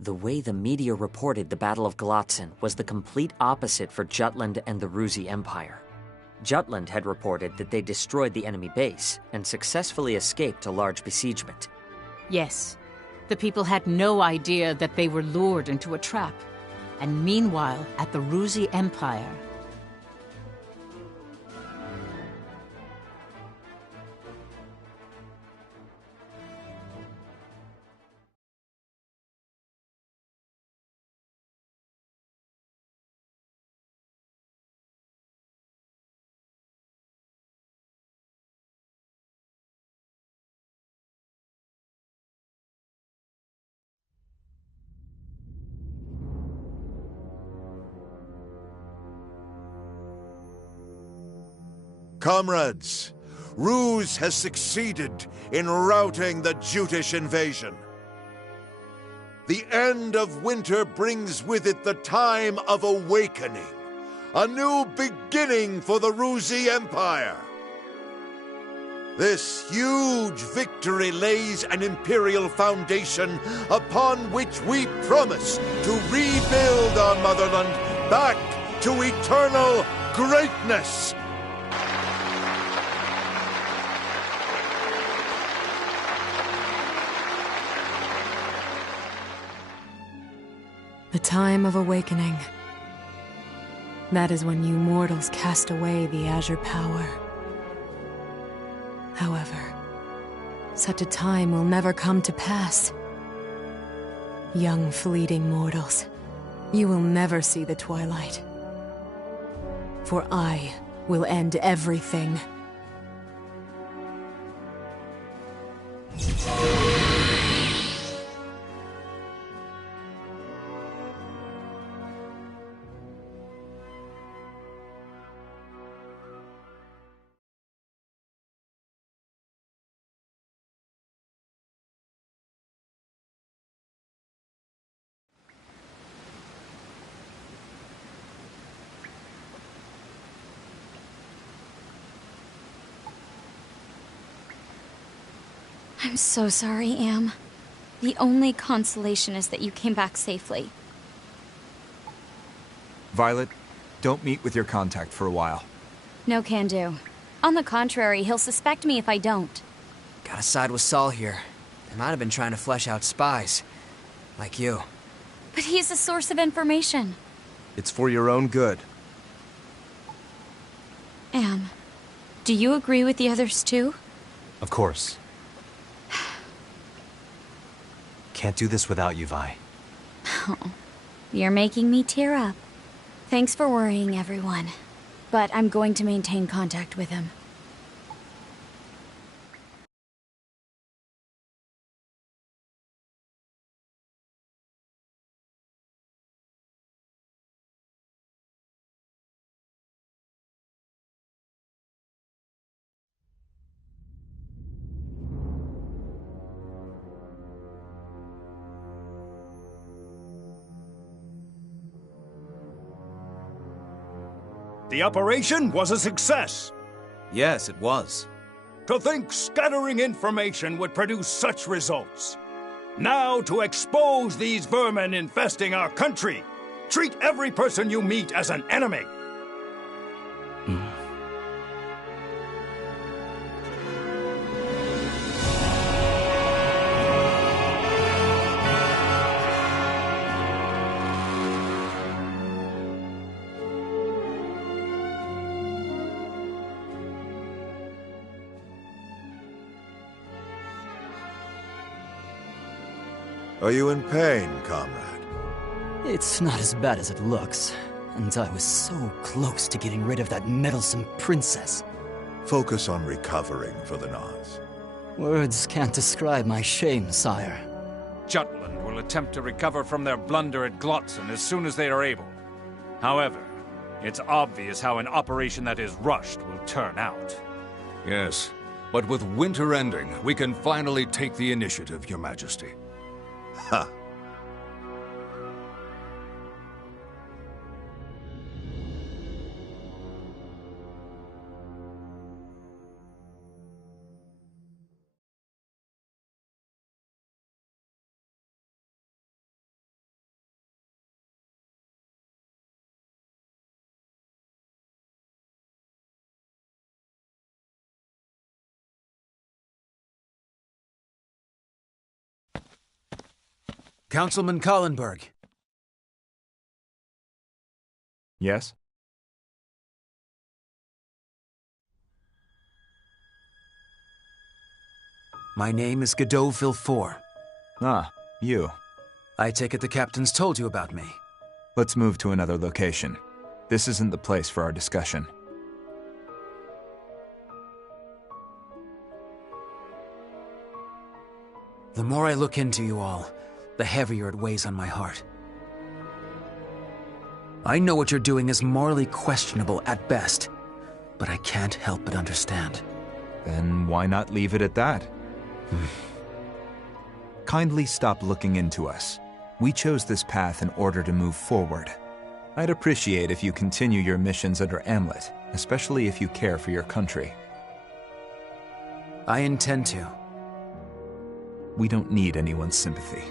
The way the media reported the Battle of Glotzen was the complete opposite for Jutland and the Ruzi Empire. Jutland had reported that they destroyed the enemy base and successfully escaped a large besiegement. Yes, the people had no idea that they were lured into a trap. And meanwhile, at the Ruzi Empire, Comrades, Ruse has succeeded in routing the Jutish invasion. The end of winter brings with it the time of awakening, a new beginning for the Ruzi Empire. This huge victory lays an imperial foundation upon which we promise to rebuild our motherland back to eternal greatness. The time of awakening. That is when you mortals cast away the Azure power. However, such a time will never come to pass. Young, fleeting mortals, you will never see the twilight. For I will end everything. I'm so sorry, Am. The only consolation is that you came back safely. Violet, don't meet with your contact for a while. No can do. On the contrary, he'll suspect me if I don't. Gotta side with Saul here. They might have been trying to flesh out spies. Like you. But he's a source of information. It's for your own good. Am, do you agree with the others too? Of course. Can't do this without you, Vi. Oh, you're making me tear up. Thanks for worrying, everyone. But I'm going to maintain contact with him. The operation was a success. Yes, it was. To think scattering information would produce such results. Now to expose these vermin infesting our country. Treat every person you meet as an enemy. Are you in pain, comrade? It's not as bad as it looks. And I was so close to getting rid of that meddlesome princess. Focus on recovering for the nonce. Words can't describe my shame, sire. Jutland will attempt to recover from their blunder at Glotzen as soon as they are able. However, it's obvious how an operation that is rushed will turn out. Yes, but with winter ending, we can finally take the initiative, Your Majesty. Ha! Councilman Kallenberg. Yes? My name is Godot Villefort. Ah, you. I take it the captain's told you about me. Let's move to another location. This isn't the place for our discussion. The more I look into you all, the heavier it weighs on my heart. I know what you're doing is morally questionable at best, but I can't help but understand. Then why not leave it at that? Kindly stop looking into us. We chose this path in order to move forward. I'd appreciate if you continue your missions under Amlet, especially if you care for your country. I intend to. We don't need anyone's sympathy.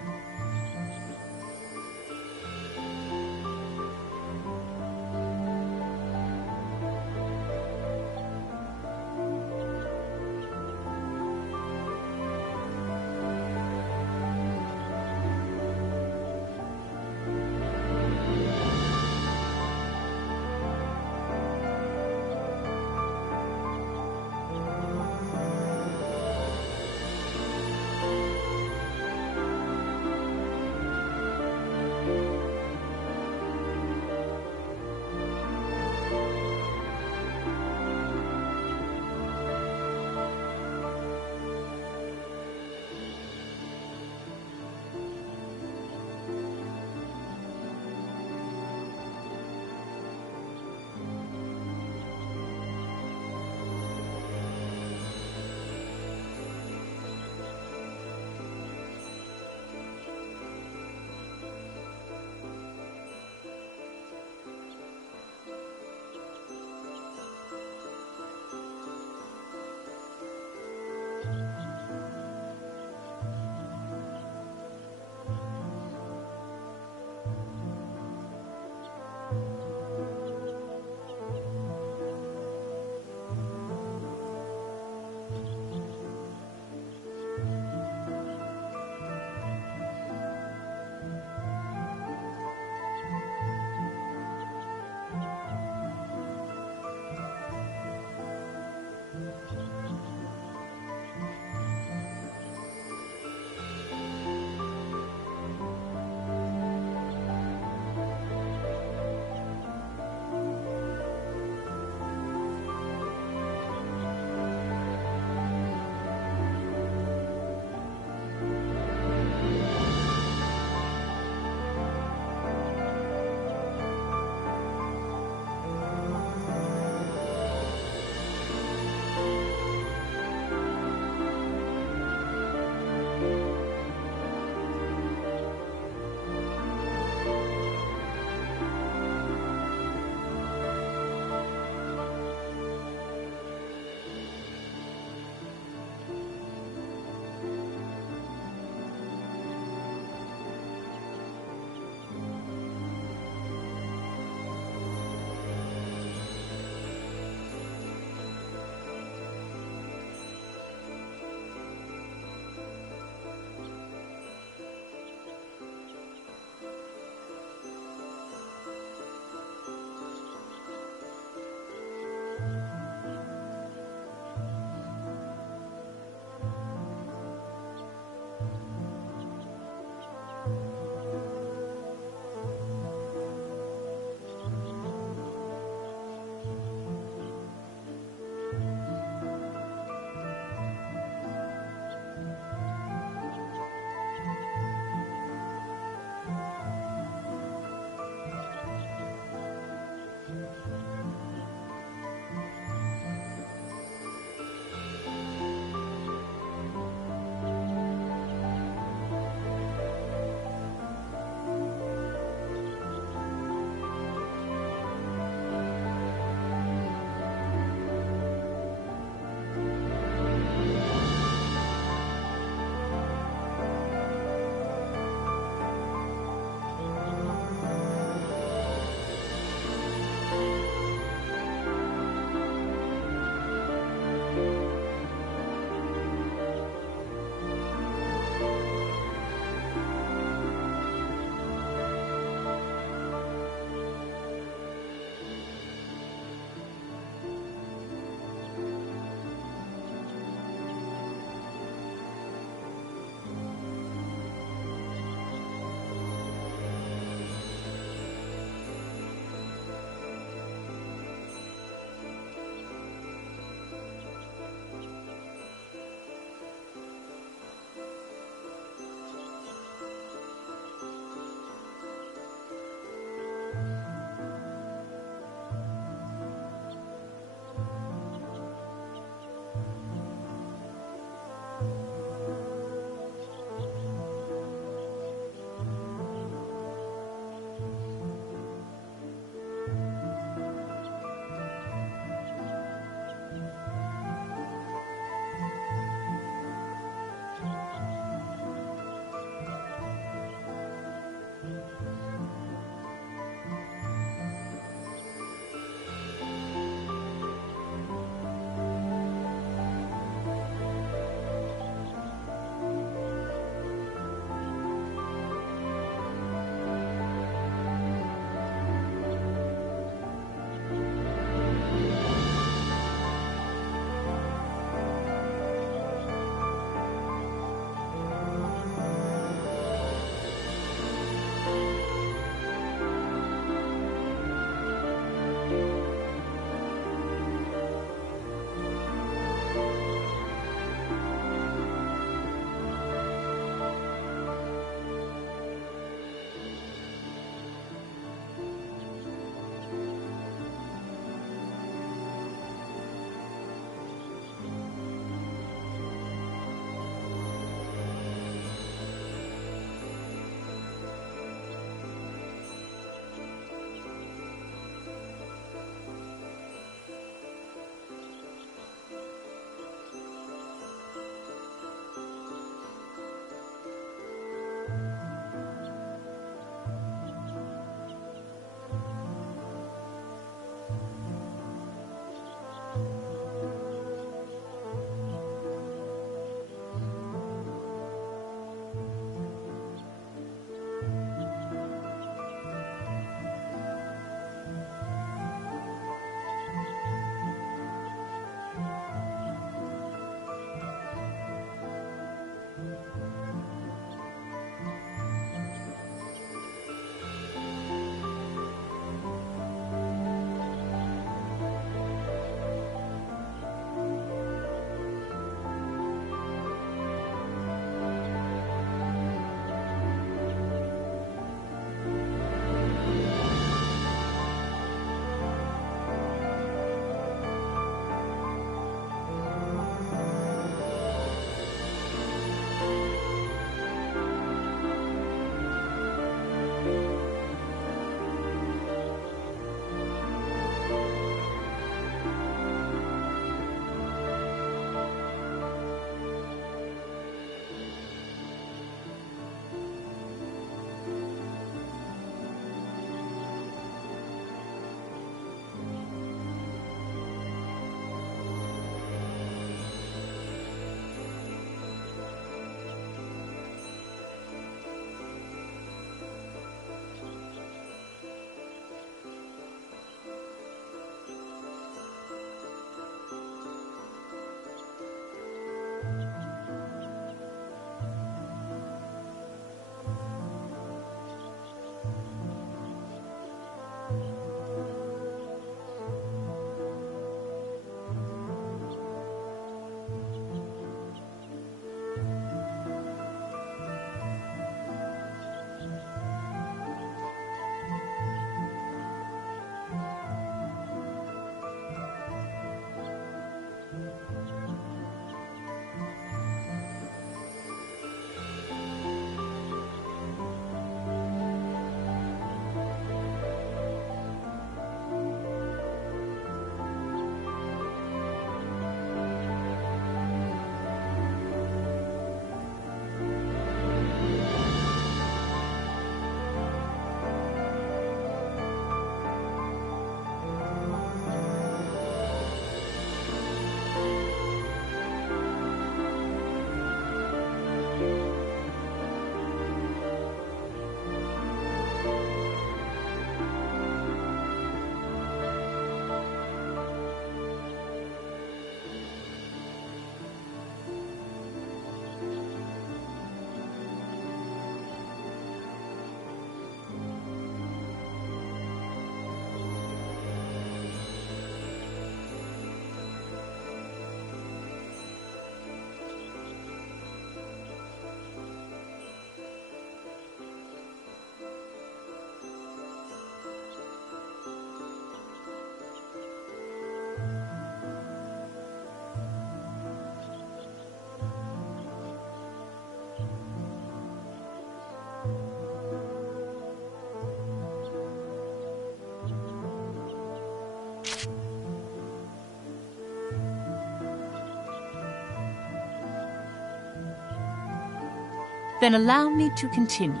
Then allow me to continue.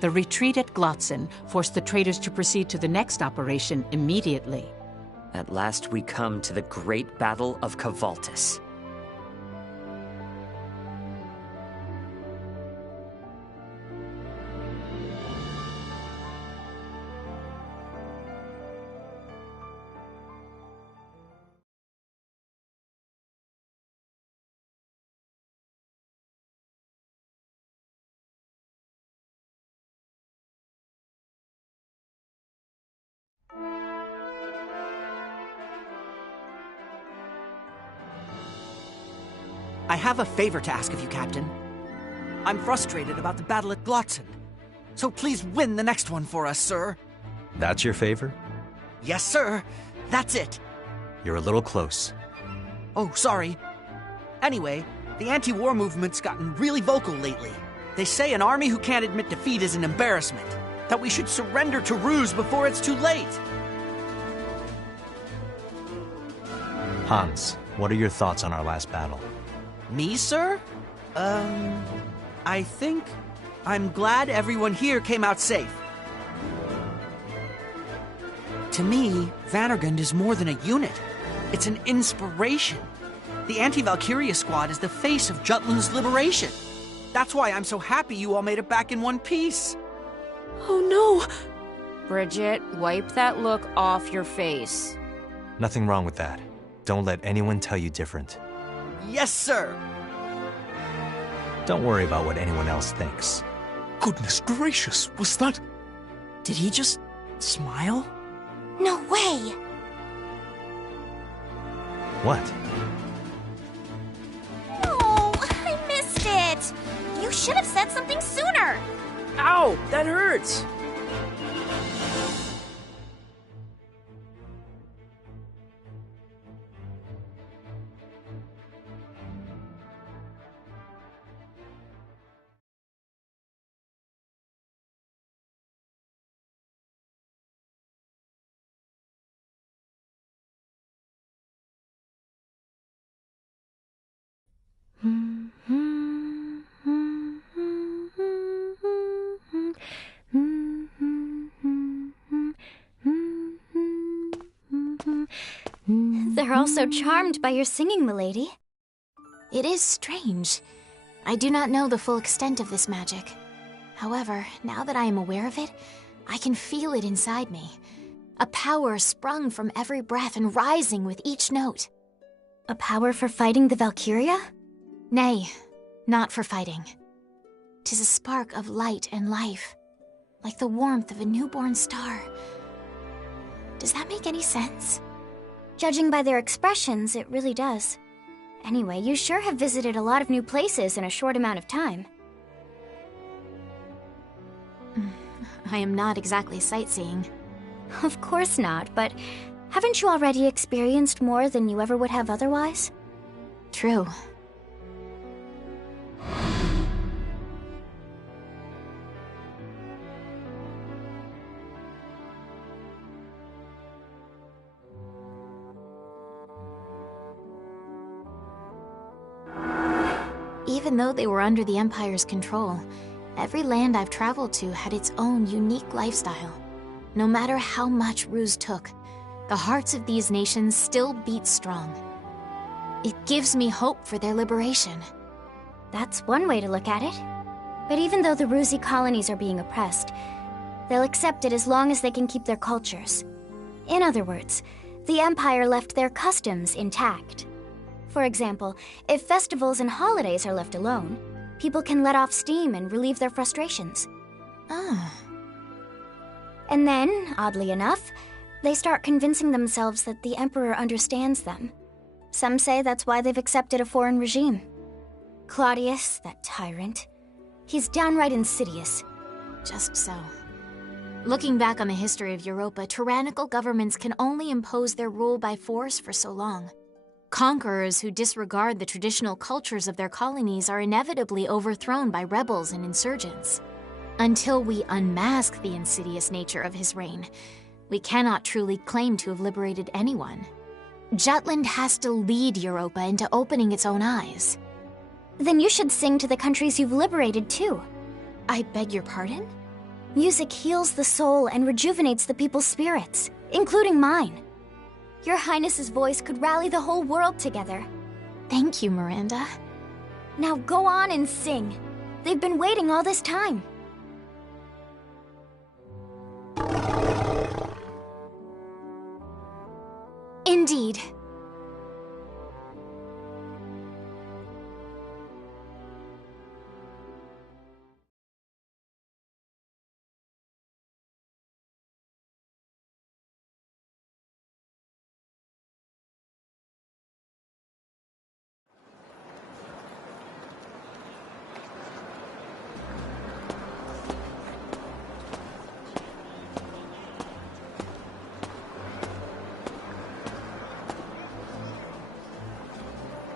The retreat at Glotzen forced the traders to proceed to the next operation immediately. At last we come to the great battle of Kavaltis. I have a favor to ask of you, Captain. I'm frustrated about the battle at Glotzen, so please win the next one for us, sir. That's your favor? Yes, sir. That's it. You're a little close. Oh, sorry. Anyway, the anti-war movement's gotten really vocal lately. They say an army who can't admit defeat is an embarrassment, that we should surrender to Ruse before it's too late. Hans, what are your thoughts on our last battle? Me, sir? I think I'm glad everyone here came out safe. To me, Vannergund is more than a unit. It's an inspiration. The Anti-Valkyria squad is the face of Jutland's liberation. That's why I'm so happy you all made it back in one piece. Oh no! Bridget, wipe that look off your face. Nothing wrong with that. Don't let anyone tell you different. Yes, sir! Don't worry about what anyone else thinks. Goodness gracious, was that... Did he just smile? No way! What? Oh, I missed it! You should have said something sooner! Ow, that hurts! They're all so charmed by your singing, milady. It is strange. I do not know the full extent of this magic. However, now that I am aware of it, I can feel it inside me. A power sprung from every breath and rising with each note. A power for fighting the Valkyria? Nay, not for fighting. 'Tis a spark of light and life, like the warmth of a newborn star. Does that make any sense? Judging by their expressions, it really does. Anyway, you sure have visited a lot of new places in a short amount of time. I am not exactly sightseeing. Of course not, but haven't you already experienced more than you ever would have otherwise? True. Even though they were under the Empire's control, every land I've traveled to had its own unique lifestyle. No matter how much Ruse took, the hearts of these nations still beat strong. It gives me hope for their liberation. That's one way to look at it. But even though the Rusi colonies are being oppressed, they'll accept it as long as they can keep their cultures. In other words, the Empire left their customs intact. For example, if festivals and holidays are left alone, people can let off steam and relieve their frustrations. And then, oddly enough, they start convincing themselves that the Emperor understands them. Some say that's why they've accepted a foreign regime. Claudius, that tyrant, he's downright insidious. Just so. Looking back on the history of Europa, tyrannical governments can only impose their rule by force for so long. Conquerors who disregard the traditional cultures of their colonies are inevitably overthrown by rebels and insurgents. Until we unmask the insidious nature of his reign, We cannot truly claim to have liberated anyone. Jutland has to lead Europa into opening its own eyes. Then you should sing to the countries you've liberated, too. I beg your pardon? Music heals the soul and rejuvenates the people's spirits, including mine. Your Highness's voice could rally the whole world together. Thank you, Miranda. Now go on and sing. They've been waiting all this time. Indeed.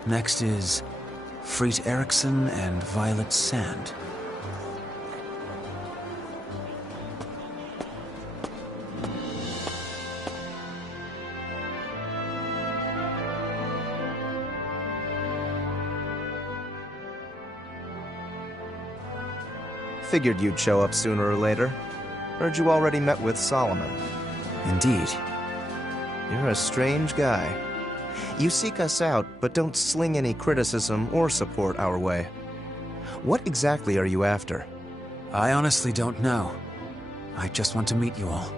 Next is Freet Eriksson and Violet Sand. Figured you'd show up sooner or later. Heard you already met with Solomon. Indeed. You're a strange guy. You seek us out, but don't sling any criticism or support our way. What exactly are you after? I honestly don't know. I just want to meet you all.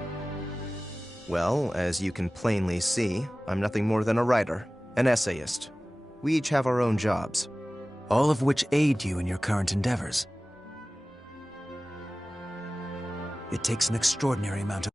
Well, as you can plainly see, I'm nothing more than a writer, an essayist. We each have our own jobs. All of which aid you in your current endeavors. It takes an extraordinary amount of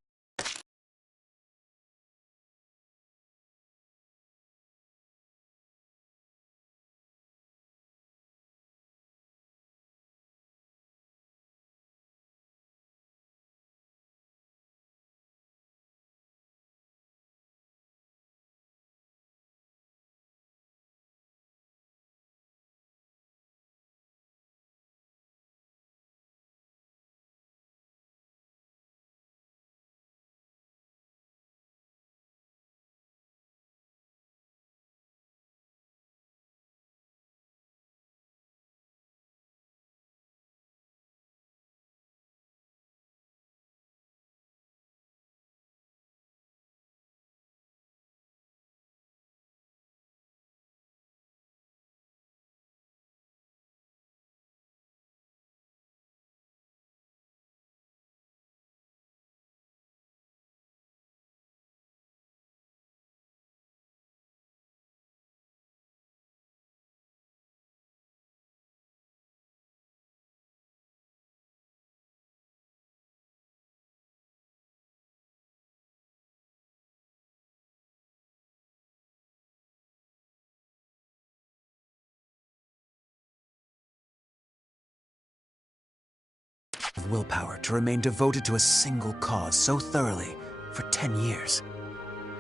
willpower to remain devoted to a single cause so thoroughly for 10 years.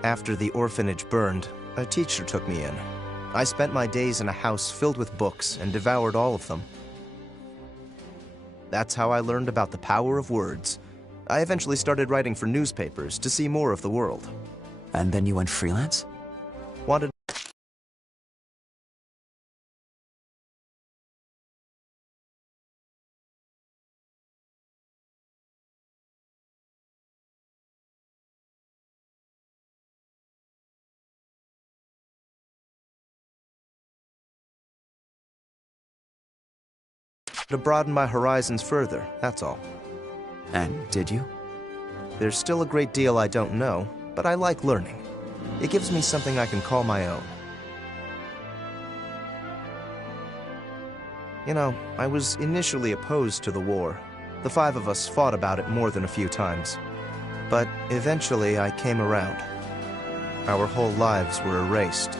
After the orphanage burned, a teacher took me in. I spent my days in a house filled with books and devoured all of them. That's how I learned about the power of words. I eventually started writing for newspapers to see more of the world. And then you went freelance? Wanted to broaden my horizons further, that's all. And did you? There's still a great deal I don't know, but I like learning. It gives me something I can call my own. You know, I was initially opposed to the war. The 5 of us fought about it more than a few times. But eventually I came around. Our whole lives were erased.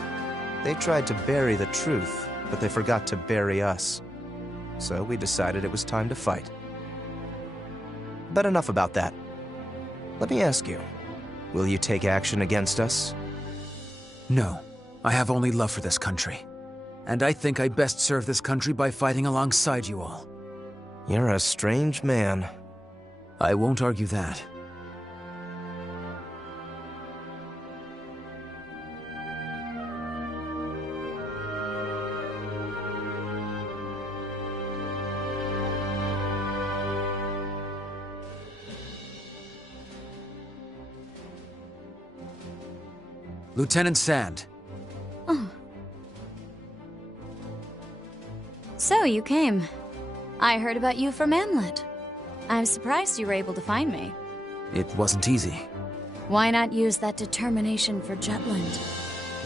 They tried to bury the truth, but they forgot to bury us. So we decided it was time to fight. But enough about that. Let me ask you, will you take action against us? No. I have only love for this country. And I think I best serve this country by fighting alongside you all. You're a strange man. I won't argue that. Lieutenant Sand. Oh. So, you came. I heard about you from Amlet. I'm surprised you were able to find me. It wasn't easy. Why not use that determination for Jutland?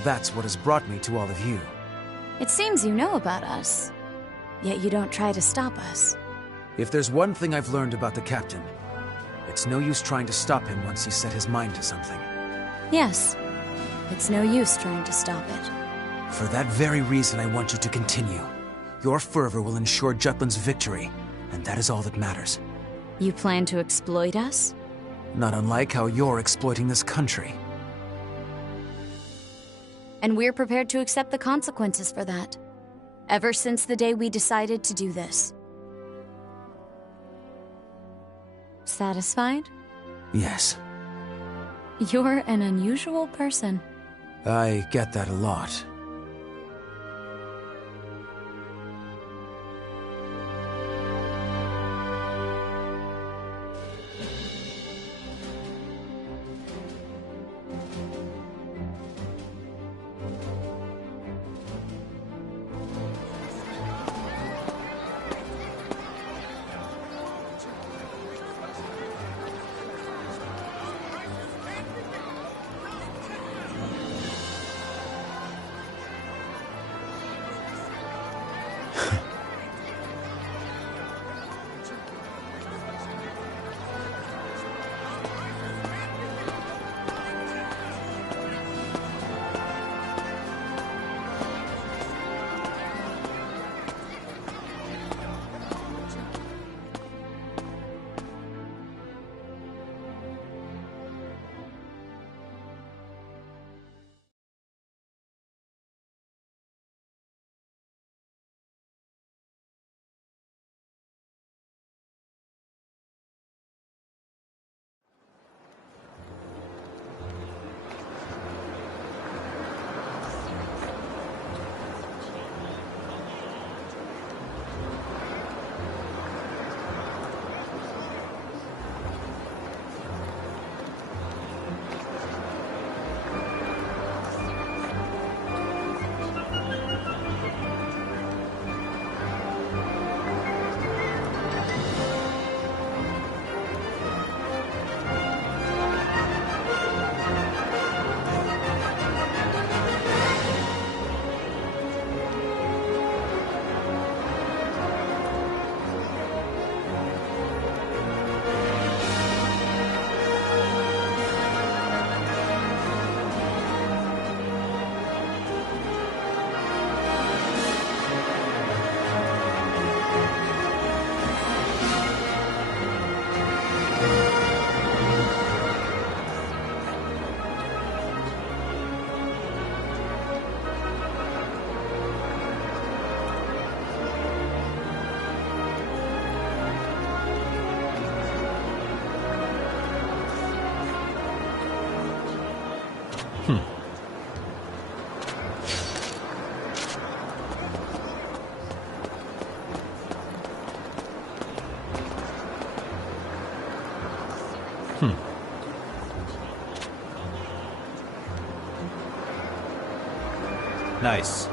That's what has brought me to all of you. It seems you know about us, yet you don't try to stop us. If there's one thing I've learned about the Captain, it's no use trying to stop him once he's set his mind to something. Yes, it's no use trying to stop it. For that very reason, I want you to continue. Your fervor will ensure Jutland's victory, and that is all that matters. You plan to exploit us? Not unlike how you're exploiting this country. And we're prepared to accept the consequences for that. Ever since the day we decided to do this. Satisfied? Yes. You're an unusual person. I get that a lot. Nice.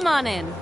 Come on in.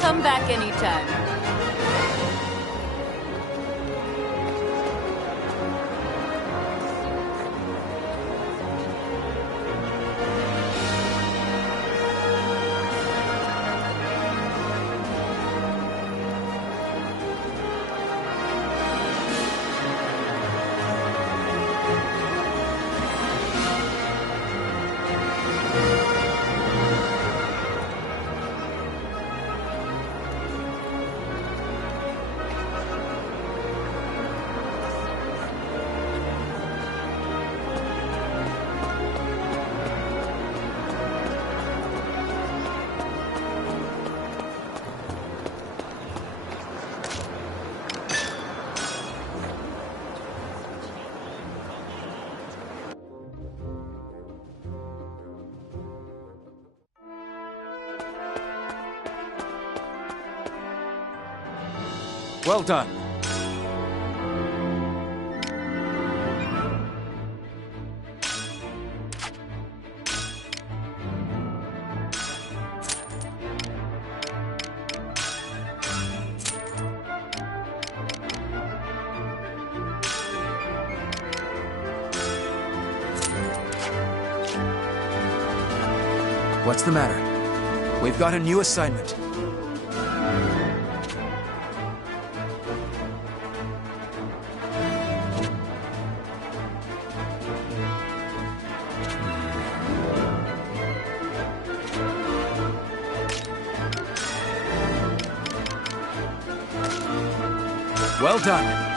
Come back anytime. Well done. What's the matter? We've got a new assignment. Well done.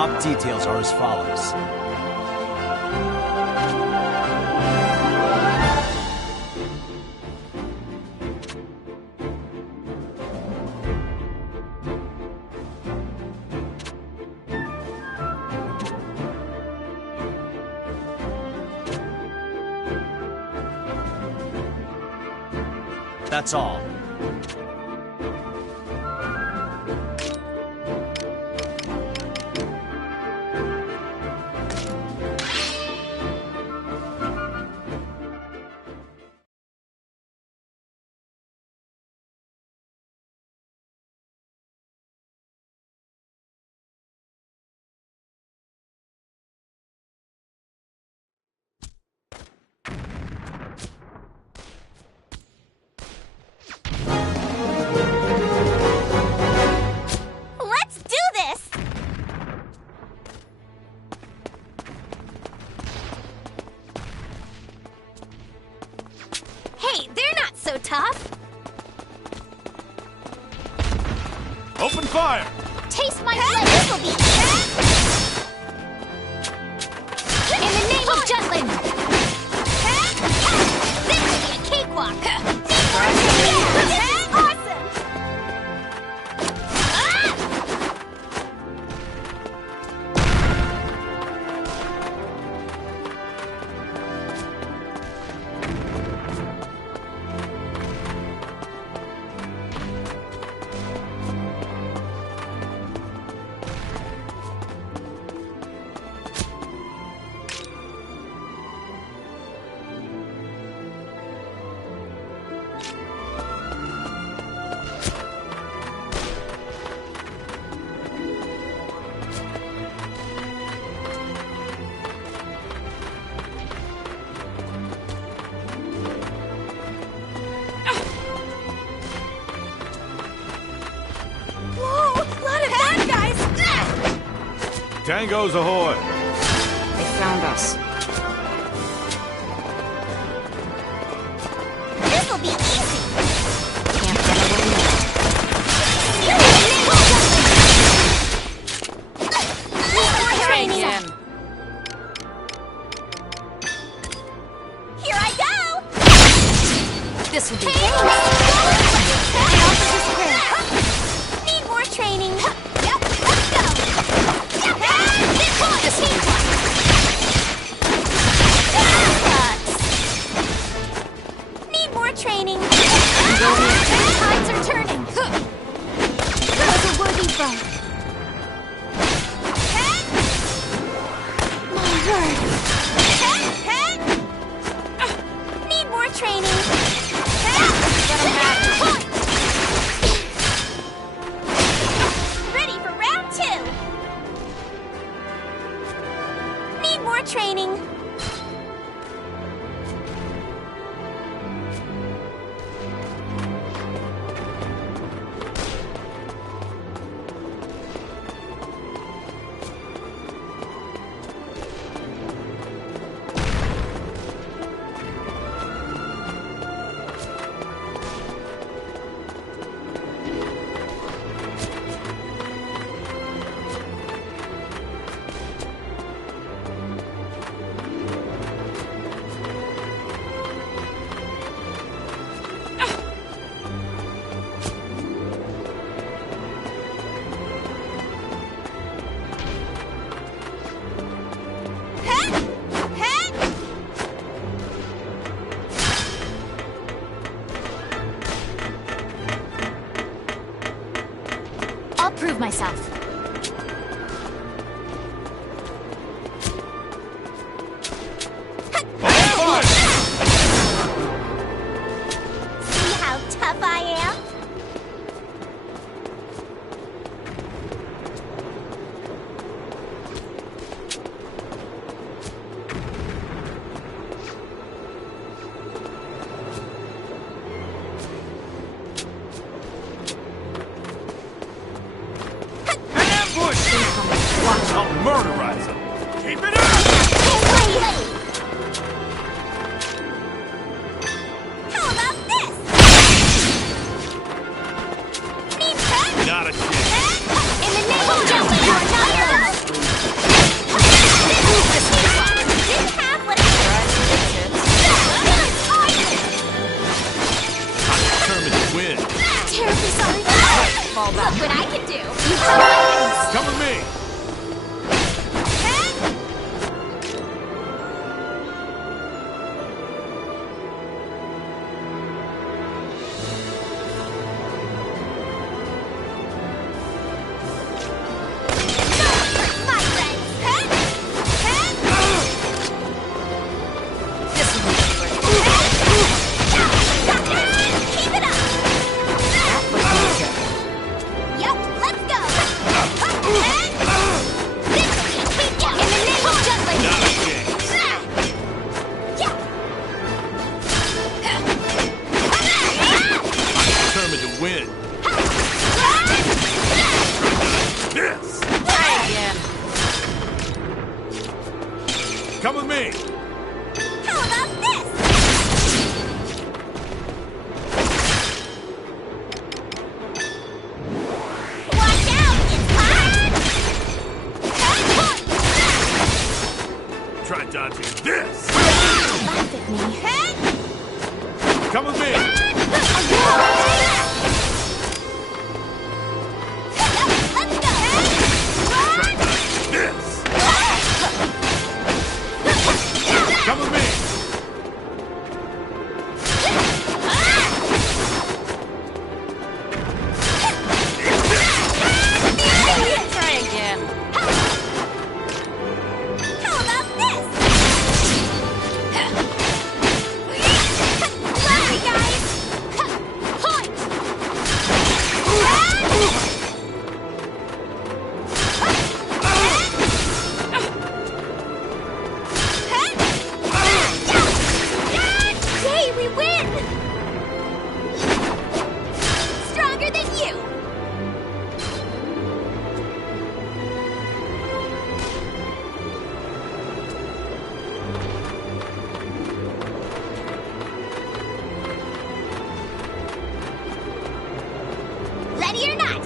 Op details are as follows. That's all. tough. Open fire! Taste my blade! This will be easy! In the name of Jutland! This will be a cakewalk! This is awesome! Tangos ahoy! They found us. This will be easy! Can't get away now. Training! Here I go! This will be Need more training! Yep, let's go! Need more training! Tides are turning! That was a worthy fight! My word! Need more training! Ready for round 2! Need more training! I'll prove myself. See how tough I am? Watch, I'll murderize him! Keep it up! How about this? Need help? Not a chance. In the name of justice, you're not yours! Didn't have what it I'm determined to win. Terribly sorry. fall back. Look what I can do. You come with Come with me. Yep,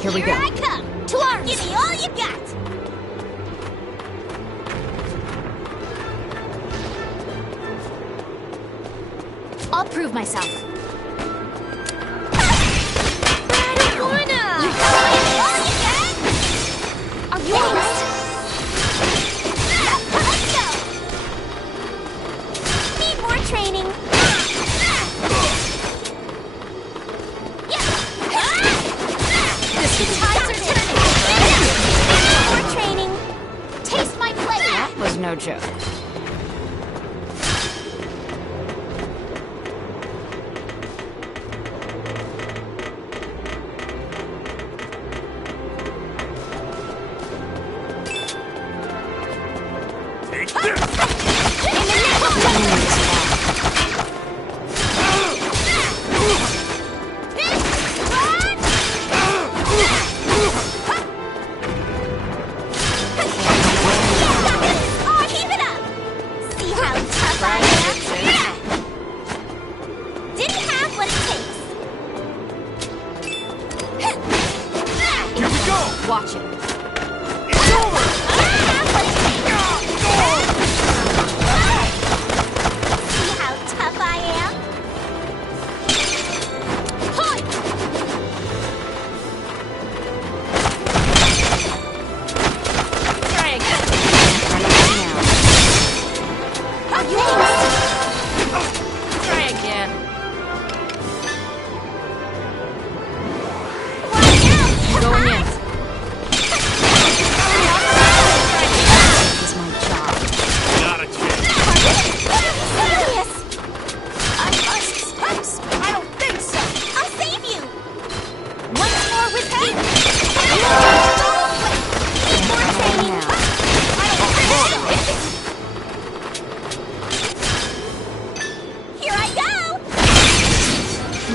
Here we go. Here I come! To arms! Give me all you got! I'll prove myself. I don't wanna! You all you got? Are you alright? Let's go! Need more training. The tides are turning. More training. Taste my blade. That was no joke. Watch it. It's over! See how tough I am? Hi! Try again. Try again. Going in.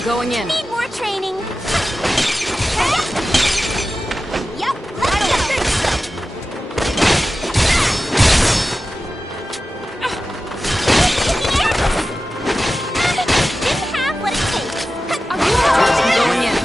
Going in. Need more training. Yep, let's go. Didn't have what it takes. Going in.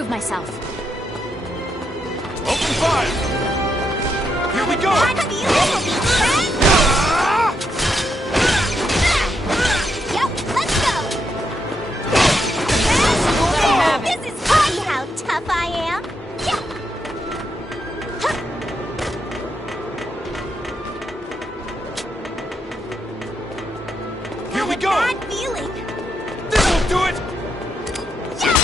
prove myself. Open fire! Here we go! That feeling will be great! Yep, let's go! This is see how tough I am? Yeah. Here we go! Bad feeling. This'll do it! Yeah.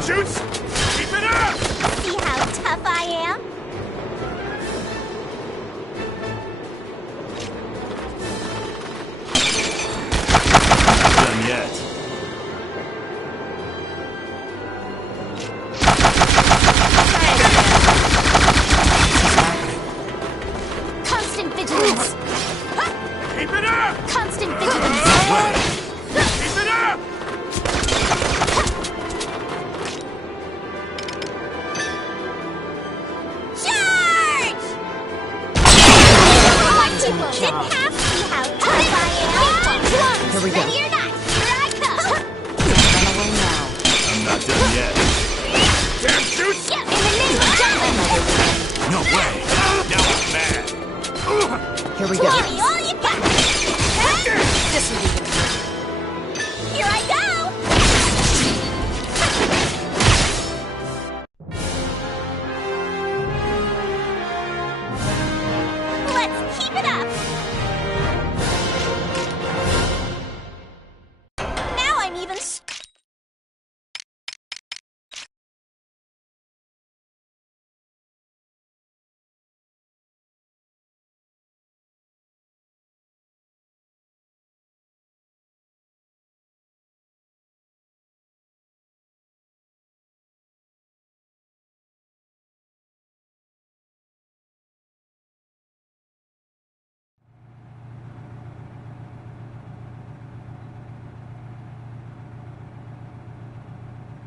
Shoots! Keep it up! See how tough I am? Done yet. Constant vigilance. Keep it up! Constant vigilance. Keep it up! Charge! My people didn't have to see how tough I am. Here we go. Ready or not, here I come. Run away now. I'm not done yet. Damn shoots! In the name of justice. No way! Now I'm mad! Here we Give go. me all you got. This will be good. Here I go. Let's keep it up. Now I'm even.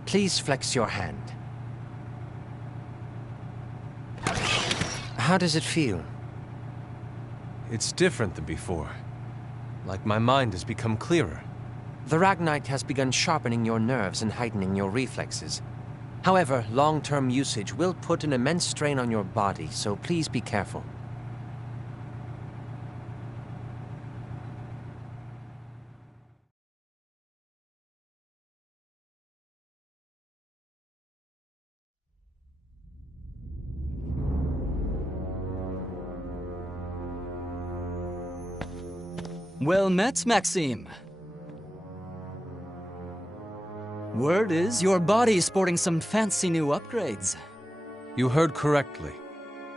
Please flex your hand. How does it feel? It's different than before. Like my mind has become clearer. The Ragnite has begun sharpening your nerves and heightening your reflexes. However, long-term usage will put an immense strain on your body, so please be careful. Well met, Maxime. Word is your body's sporting some fancy new upgrades. You heard correctly.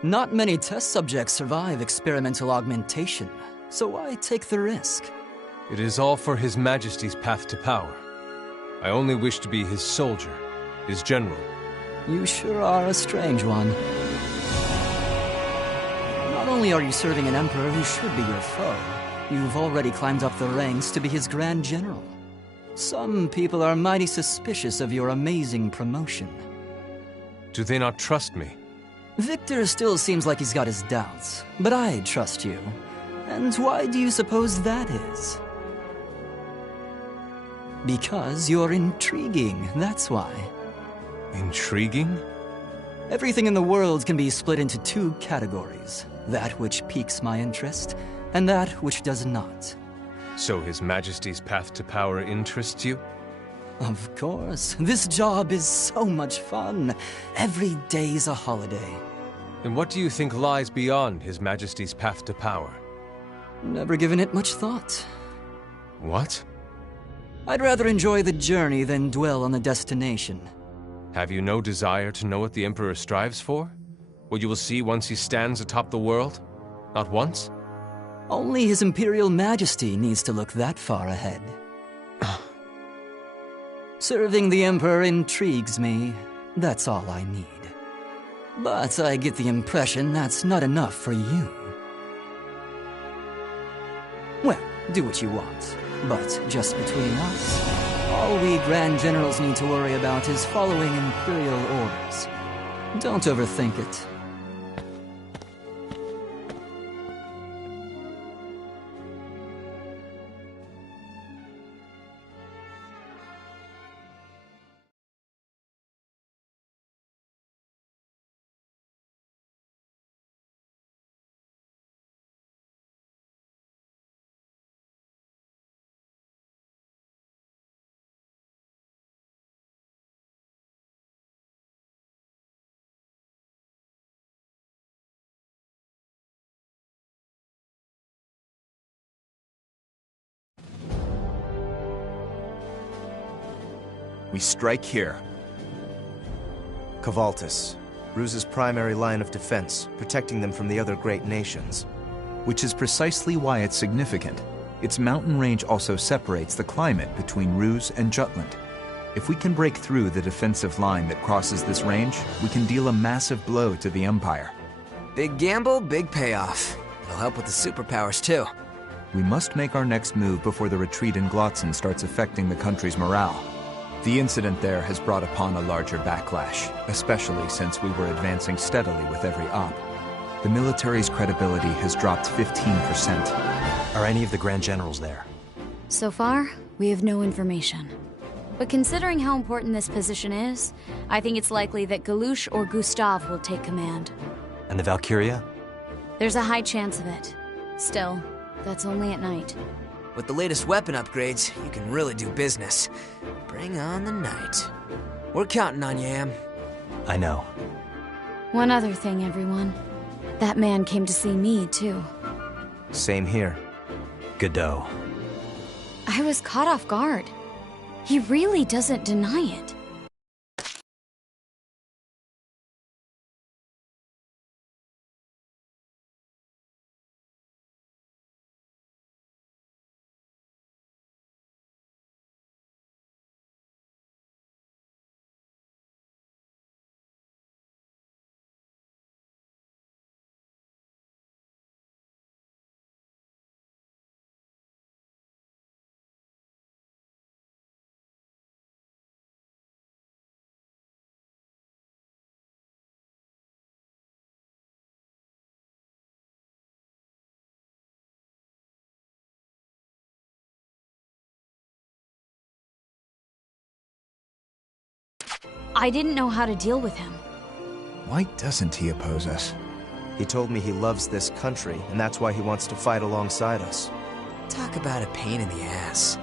Not many test subjects survive experimental augmentation, so I take the risk. It is all for His Majesty's path to power. I only wish to be his soldier, his general. You sure are a strange one. Not only are you serving an emperor who should be your foe, you've already climbed up the ranks to be his Grand General. Some people are mighty suspicious of your amazing promotion. Do they not trust me? Victor still seems like he's got his doubts, but I trust you. And why do you suppose that is? Because you're intriguing, that's why. Intriguing? Everything in the world can be split into two categories. That which piques my interest, and that which does not. So His Majesty's path to power interests you? Of course. This job is so much fun. Every day's a holiday. And what do you think lies beyond His Majesty's path to power? Never given it much thought. What? I'd rather enjoy the journey than dwell on the destination. Have you no desire to know what the Emperor strives for? What you will see once he stands atop the world? Not once? Only His Imperial Majesty needs to look that far ahead. Serving the Emperor intrigues me. That's all I need. But I get the impression that's not enough for you. Well, do what you want. But just between us, all we Grand Generals need to worry about is following Imperial orders. Don't overthink it. We strike here. Kvaltis, Ruse's primary line of defense, protecting them from the other great nations. Which is precisely why it's significant. Its mountain range also separates the climate between Ruse and Jutland. If we can break through the defensive line that crosses this range, we can deal a massive blow to the Empire. Big gamble, big payoff. It'll help with the superpowers, too. We must make our next move before the retreat in Glotzen starts affecting the country's morale. The incident there has brought upon a larger backlash, especially since we were advancing steadily with every op. The military's credibility has dropped 15%. Are any of the Grand Generals there? So far, we have no information. But considering how important this position is, I think it's likely that Galush or Gustav will take command. And the Valkyria? There's a high chance of it. Still, that's only at night. With the latest weapon upgrades, you can really do business. Bring on the night. We're counting on you, Am. I know. One other thing, everyone. That man came to see me, too. Same here. Godot. I was caught off guard. He really doesn't deny it. I didn't know how to deal with him. Why doesn't he oppose us? He told me he loves this country, and that's why he wants to fight alongside us. Talk about a pain in the ass.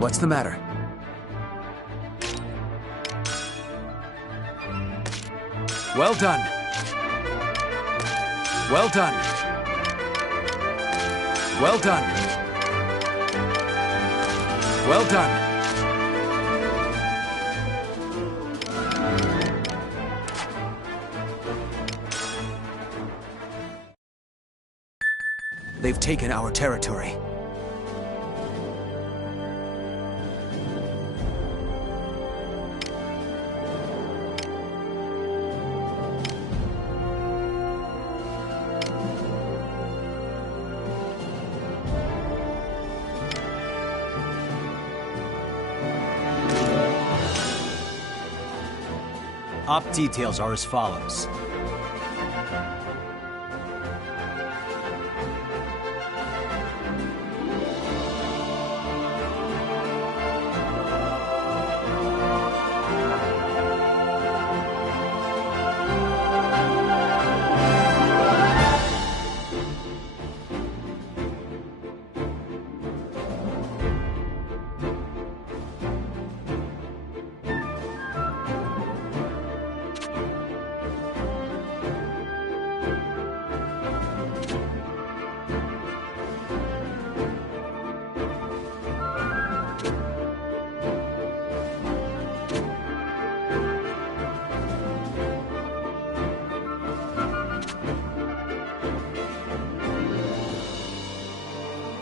What's the matter? Well done. Well done. Well done. Well done. They've taken our territory. Op details are as follows.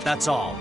That's all.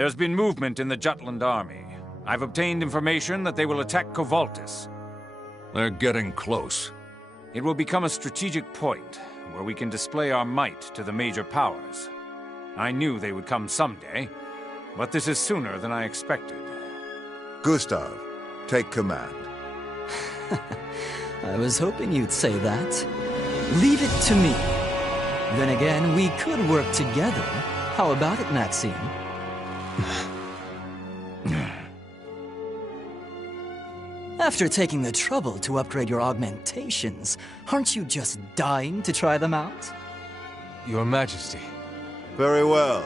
There's been movement in the Jutland army. I've obtained information that they will attack Kovaltis. They're getting close. It will become a strategic point where we can display our might to the major powers. I knew they would come someday, but this is sooner than I expected. Gustav, take command. I was hoping you'd say that. Leave it to me. Then again, we could work together. How about it, Maxime? After taking the trouble to upgrade your augmentations, aren't you just dying to try them out? Your Majesty. Very well.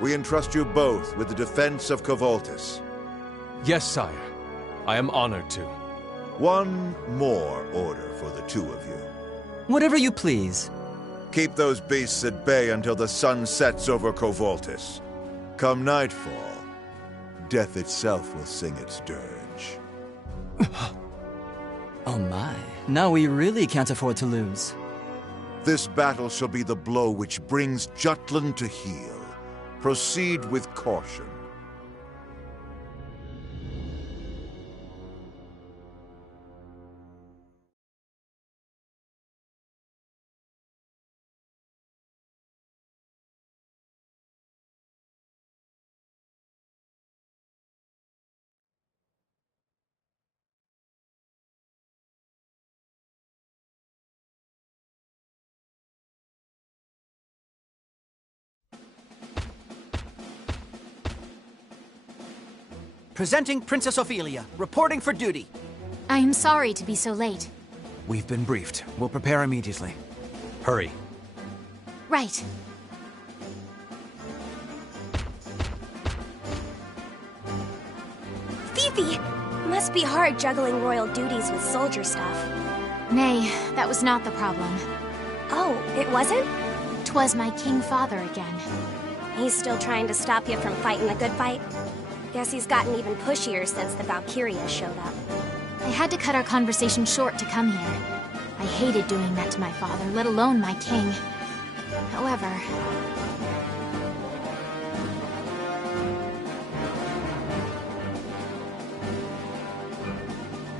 We entrust you both with the defense of Kovaltis. Yes, sire. I am honored to. One more order for the two of you. Whatever you please. Keep those beasts at bay until the sun sets over Kovaltis. Come nightfall, death itself will sing its dirge. Oh my, now we really can't afford to lose. This battle shall be the blow which brings Jutland to heel. Proceed with caution. Presenting Princess Ophelia, reporting for duty. I am sorry to be so late. We've been briefed. We'll prepare immediately. Hurry. Right. Fifi! Must be hard juggling royal duties with soldier stuff. Nay, that was not the problem. Oh, it wasn't? 'Twas my king father again. He's still trying to stop you from fighting a good fight? Guess he's gotten even pushier since the Valkyria showed up. I had to cut our conversation short to come here. I hated doing that to my father, let alone my king. However...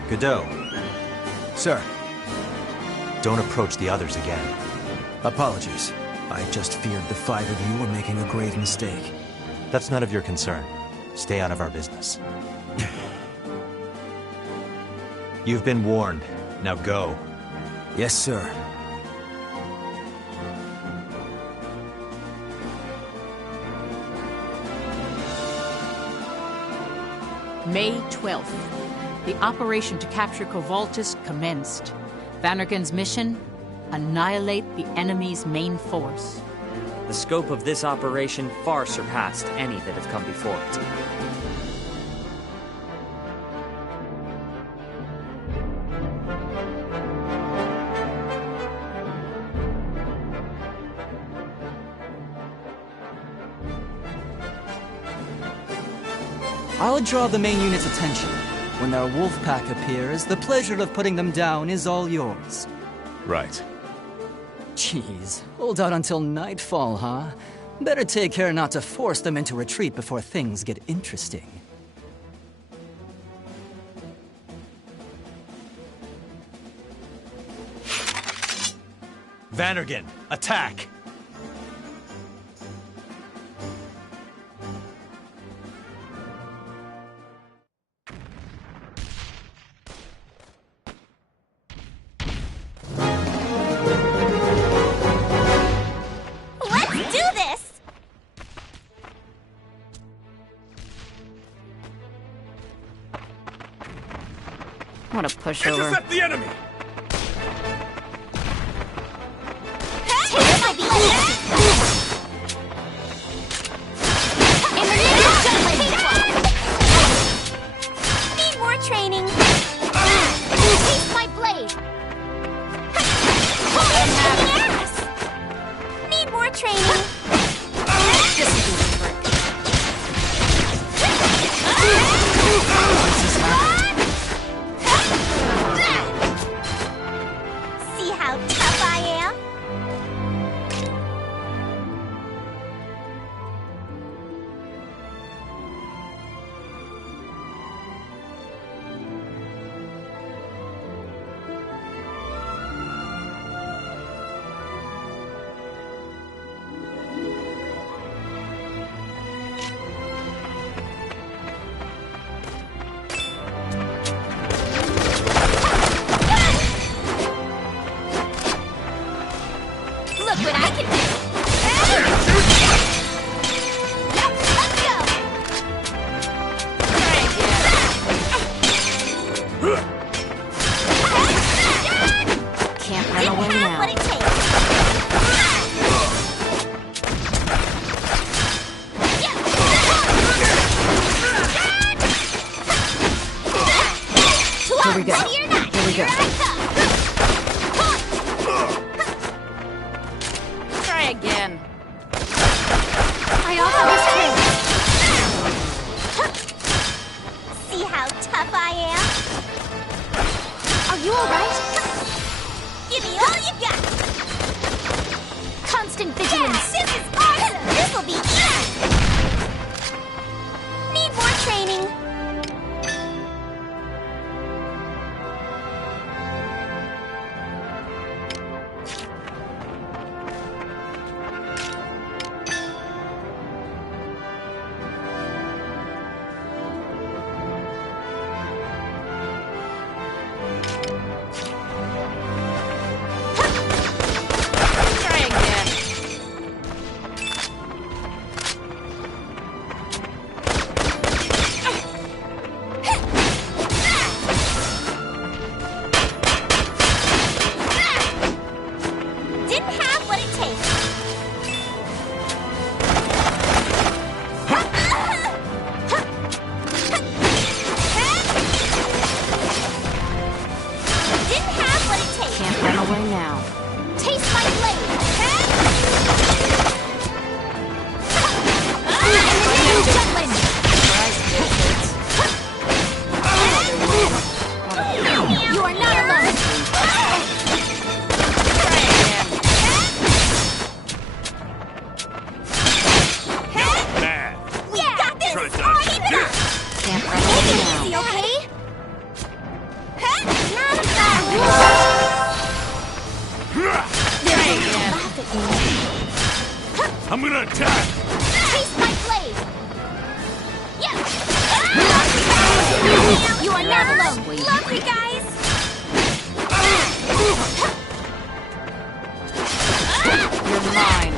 Godot. Sir. Don't approach the others again. Apologies. I just feared the five of you were making a grave mistake. That's none of your concern. Stay out of our business. You've been warned. Now go. Yes, sir. May 12th. The operation to capture Kovaltis commenced. Vanergan's mission? Annihilate the enemy's main force. The scope of this operation far surpassed any that have come before it. I'll draw the main unit's attention. When their wolf pack appears, the pleasure of putting them down is all yours. Right. Jeez, hold out until nightfall, huh? Better take care not to force them into retreat before things get interesting. Vanergan, attack! What a pushover. Intercept the enemy! Need more training. Taste my blade. Yes! Need more training. Here we go. Ready or not, Here we go. Try again. I offer this too. See how tough I am? Are you alright? Give me all you got! Constant vigilance. This is awesome! This'll be easy! Need more training. Try again. Didn't have what it takes. Didn't have what it takes. Can't run away now. Taste my blade. Jutland. You are not alone. Man. We got this. Try to- All even up. Can't run away now. Easy, okay? Not a bad Try again. I'm gonna attack! Taste my blade. Yeah. You are not alone. Love you guys. You're mine.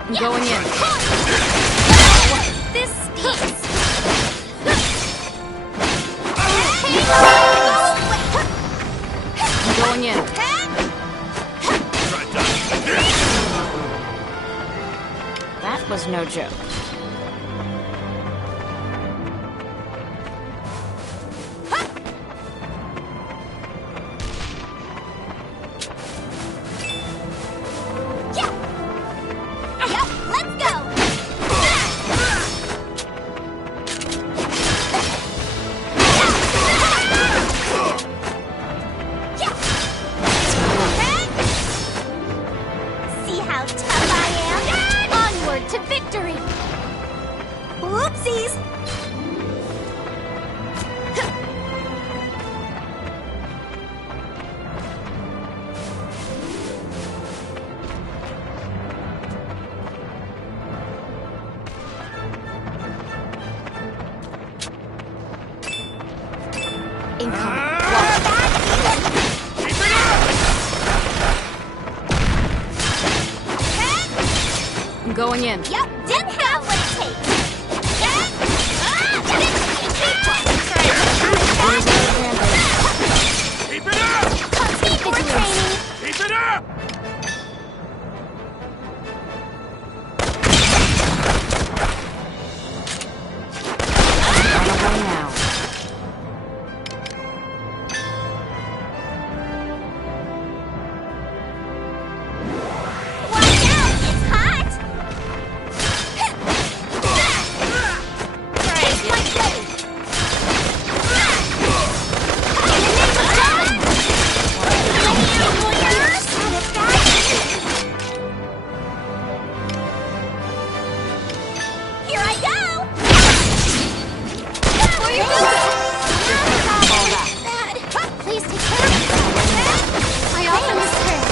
I'm going in. This stinks. I'm going in. That was no joke. Yep, let's go. See how tough I am? Onward to victory. Whoopsies. I'm going in. Yep, didn't have what it takes. Keep it up! Constant more training. Keep it up! Run away now. Watch out, it's hot. Taste my blade. Here I go. For your Please take care of me. I offer this prayer.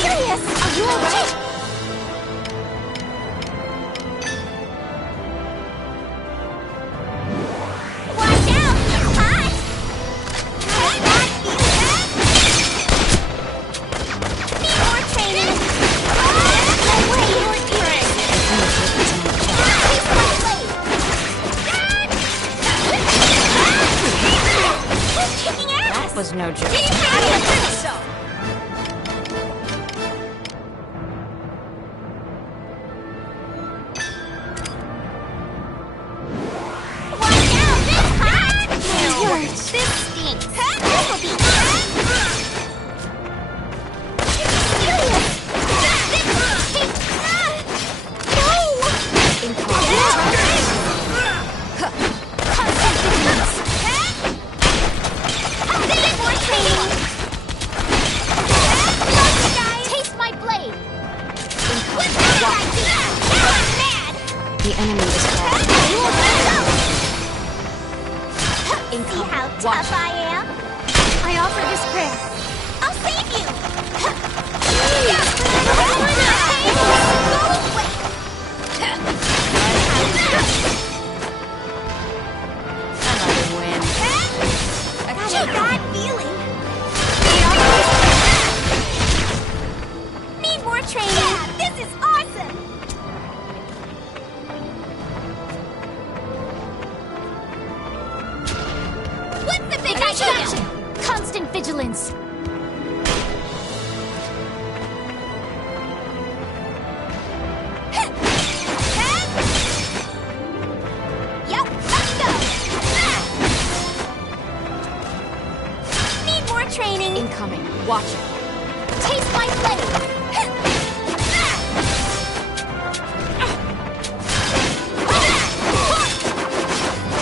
Curious. Are you alright? Watch out! It's hot! Need more training! Kicking ass! That was no joke. Team, how do you finish? training. Incoming. Watch it. Taste my blade.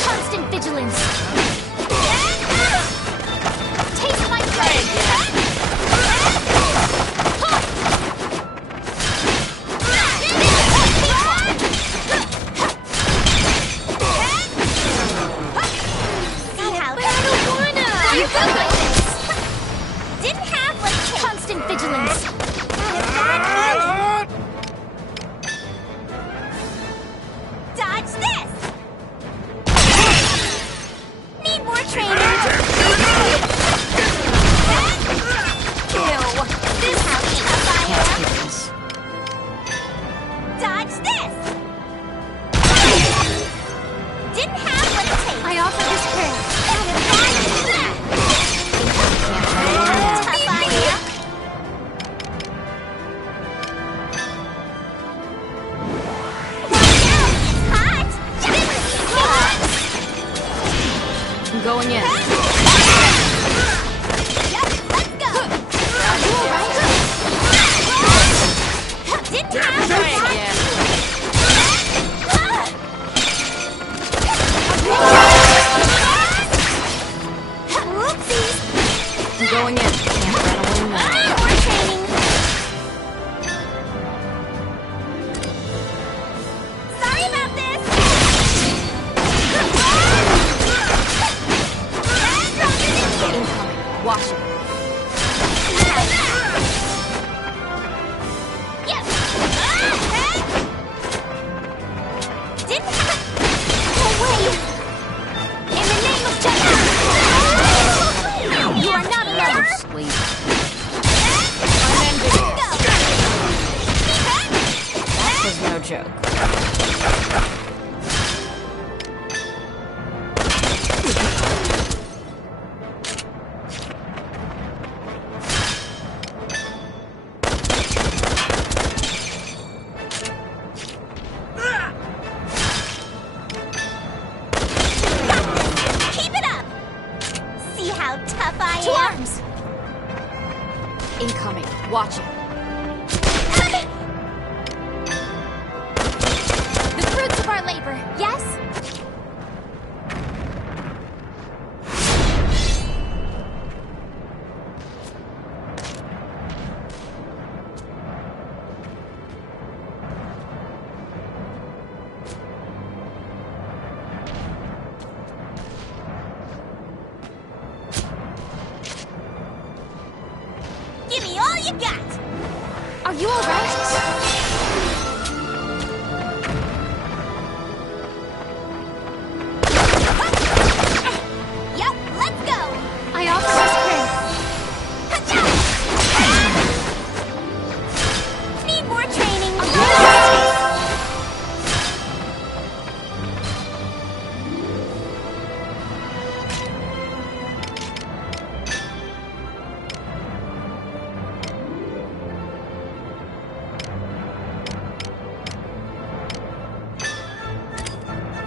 Constant vigilance. Taste my blade. See how You go like this. didn't have what it takes. Constant vigilance. Got a bad feeling. Dodge this. Need more training. Ew. This how tough I am. Dodge this. Didn't have what it takes. I offer this prayer. Got a bad feeling. Tough I am. Hot. I'm going in. Let's go. Are you alright? Didn't have what it takes. Whoopsies. I'm going in. Can't run away now. More training. Sorry about this. Incoming. Watch it. Yep. Didn't have. No way. In the name of justice. You are not alone. Sleep. That was no joke. Keep it up. See how tough I am. To arms. Incoming. Watch it. The fruits of our labor, yes? Give me all you got. Are you alright? Yep, let's go. I offer this prayer. Need more training.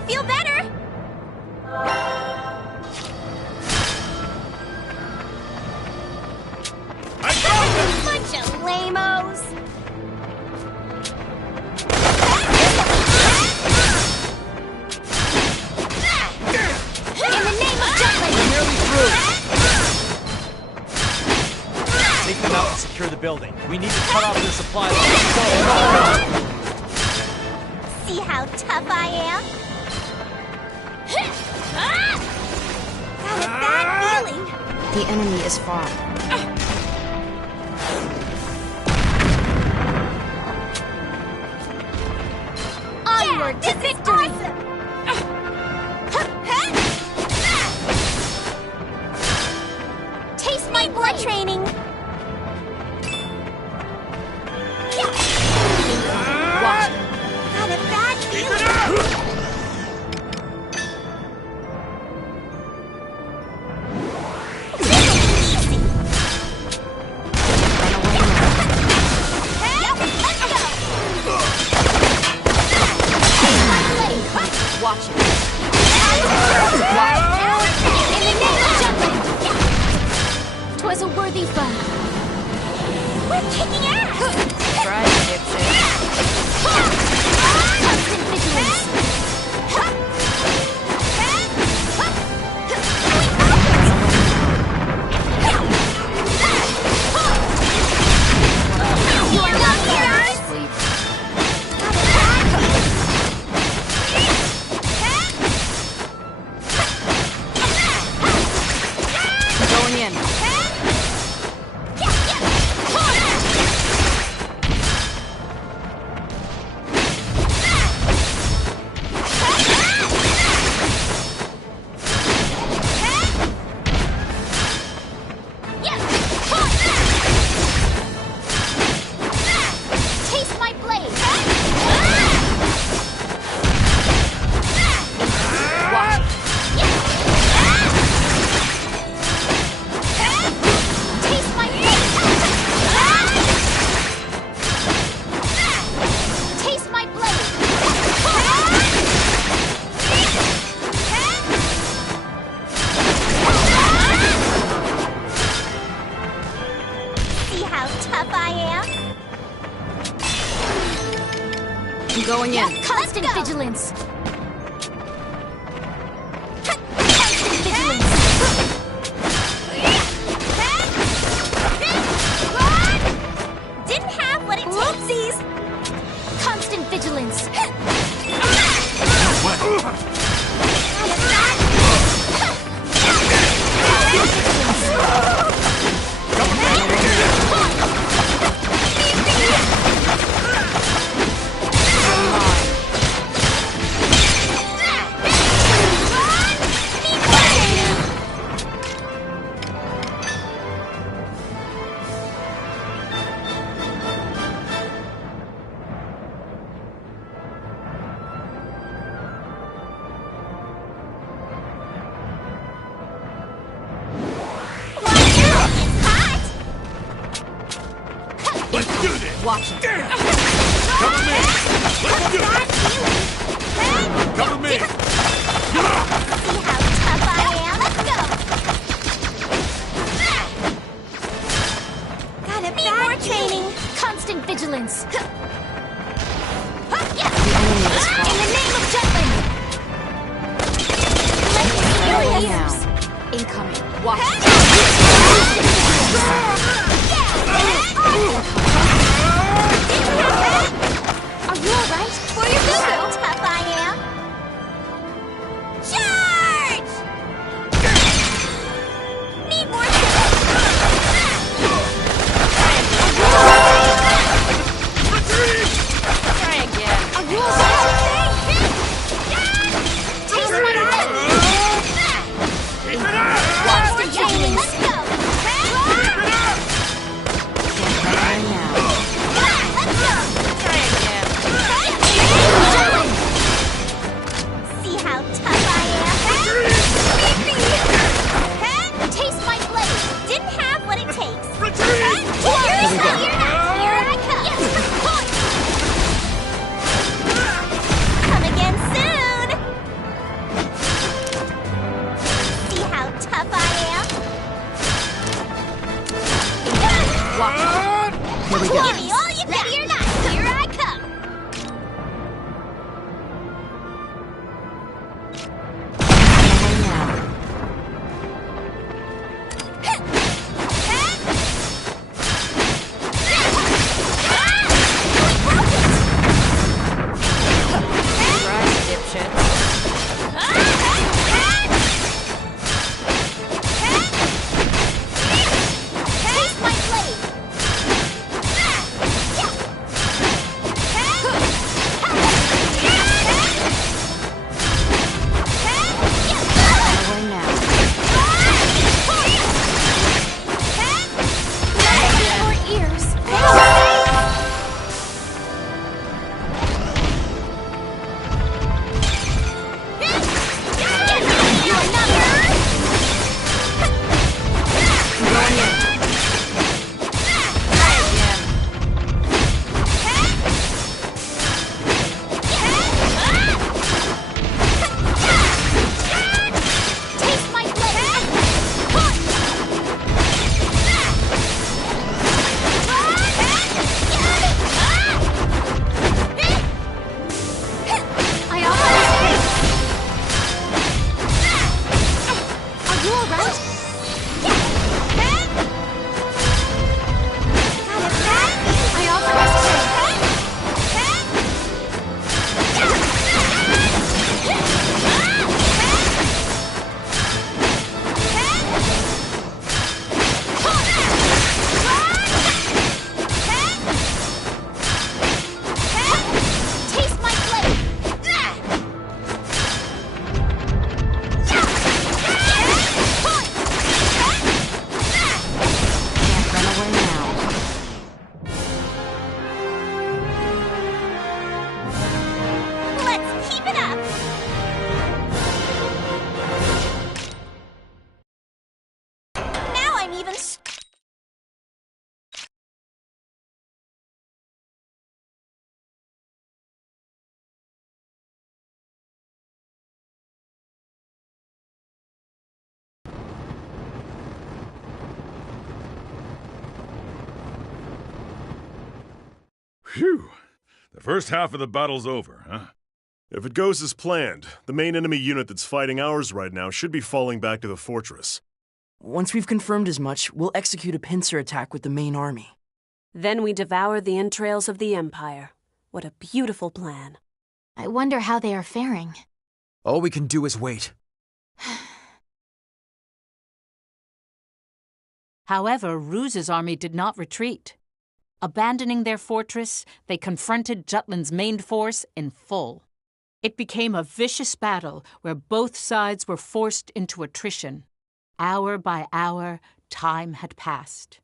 Feel better. Bunch of lamos. In the name of justice. We're nearly through. Take them out and secure the building. We need to cut off their supply line. Go. See how tough I am? Got a bad feeling. The enemy is far. Onward to victory! Taste my blood training! Watch it. Got a bad feeling! Watch it. Twas was a worthy foe. We're kicking ass! Try it, dipshit. Constant vigilance. You are not heroes! Going in. Taste my blade. Watch. Taste my blade. Taste my blade. See how tough I am? I'm going in. Constant vigilance. Constant vigilance. Didn't have what it takes. Constant vigilance. Watch it. Cover me! Cover me! See how tough I am? Let's go! Got it back. More training. Constant vigilance. In the name of Jutland! Let me see your Going lasers. now. Incoming. Watch it. Are you alright? For your good. How tough I am? Charge! Need more Try again. Are you alright? Taste my blade. Constant vigilance. Let's go! Right now. Let's go! Try again. See how tough I am? Taste my blade. Didn't have what it takes. Retreat! Here I come. Come again soon. See how tough I am? Watch it. Here we go. Give me all you got. Ready or not, here I come. Away now. Try it, dipshit. Taste my blade. Phew. The first half of the battle's over, huh? If it goes as planned, the main enemy unit that's fighting ours right now should be falling back to the fortress. Once we've confirmed as much, we'll execute a pincer attack with the main army. Then we devour the entrails of the Empire. What a beautiful plan. I wonder how they are faring. All we can do is wait. However, Ruse's army did not retreat. Abandoning their fortress, they confronted Jutland's main force in full. It became a vicious battle where both sides were forced into attrition. Hour by hour, time had passed.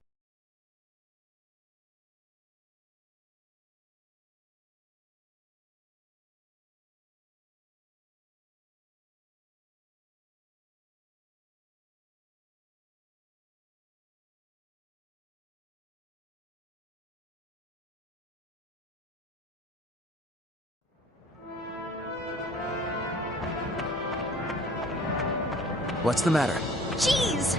What's the matter? Jeez!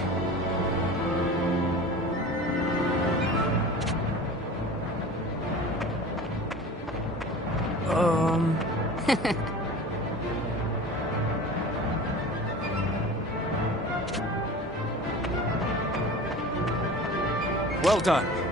Well done.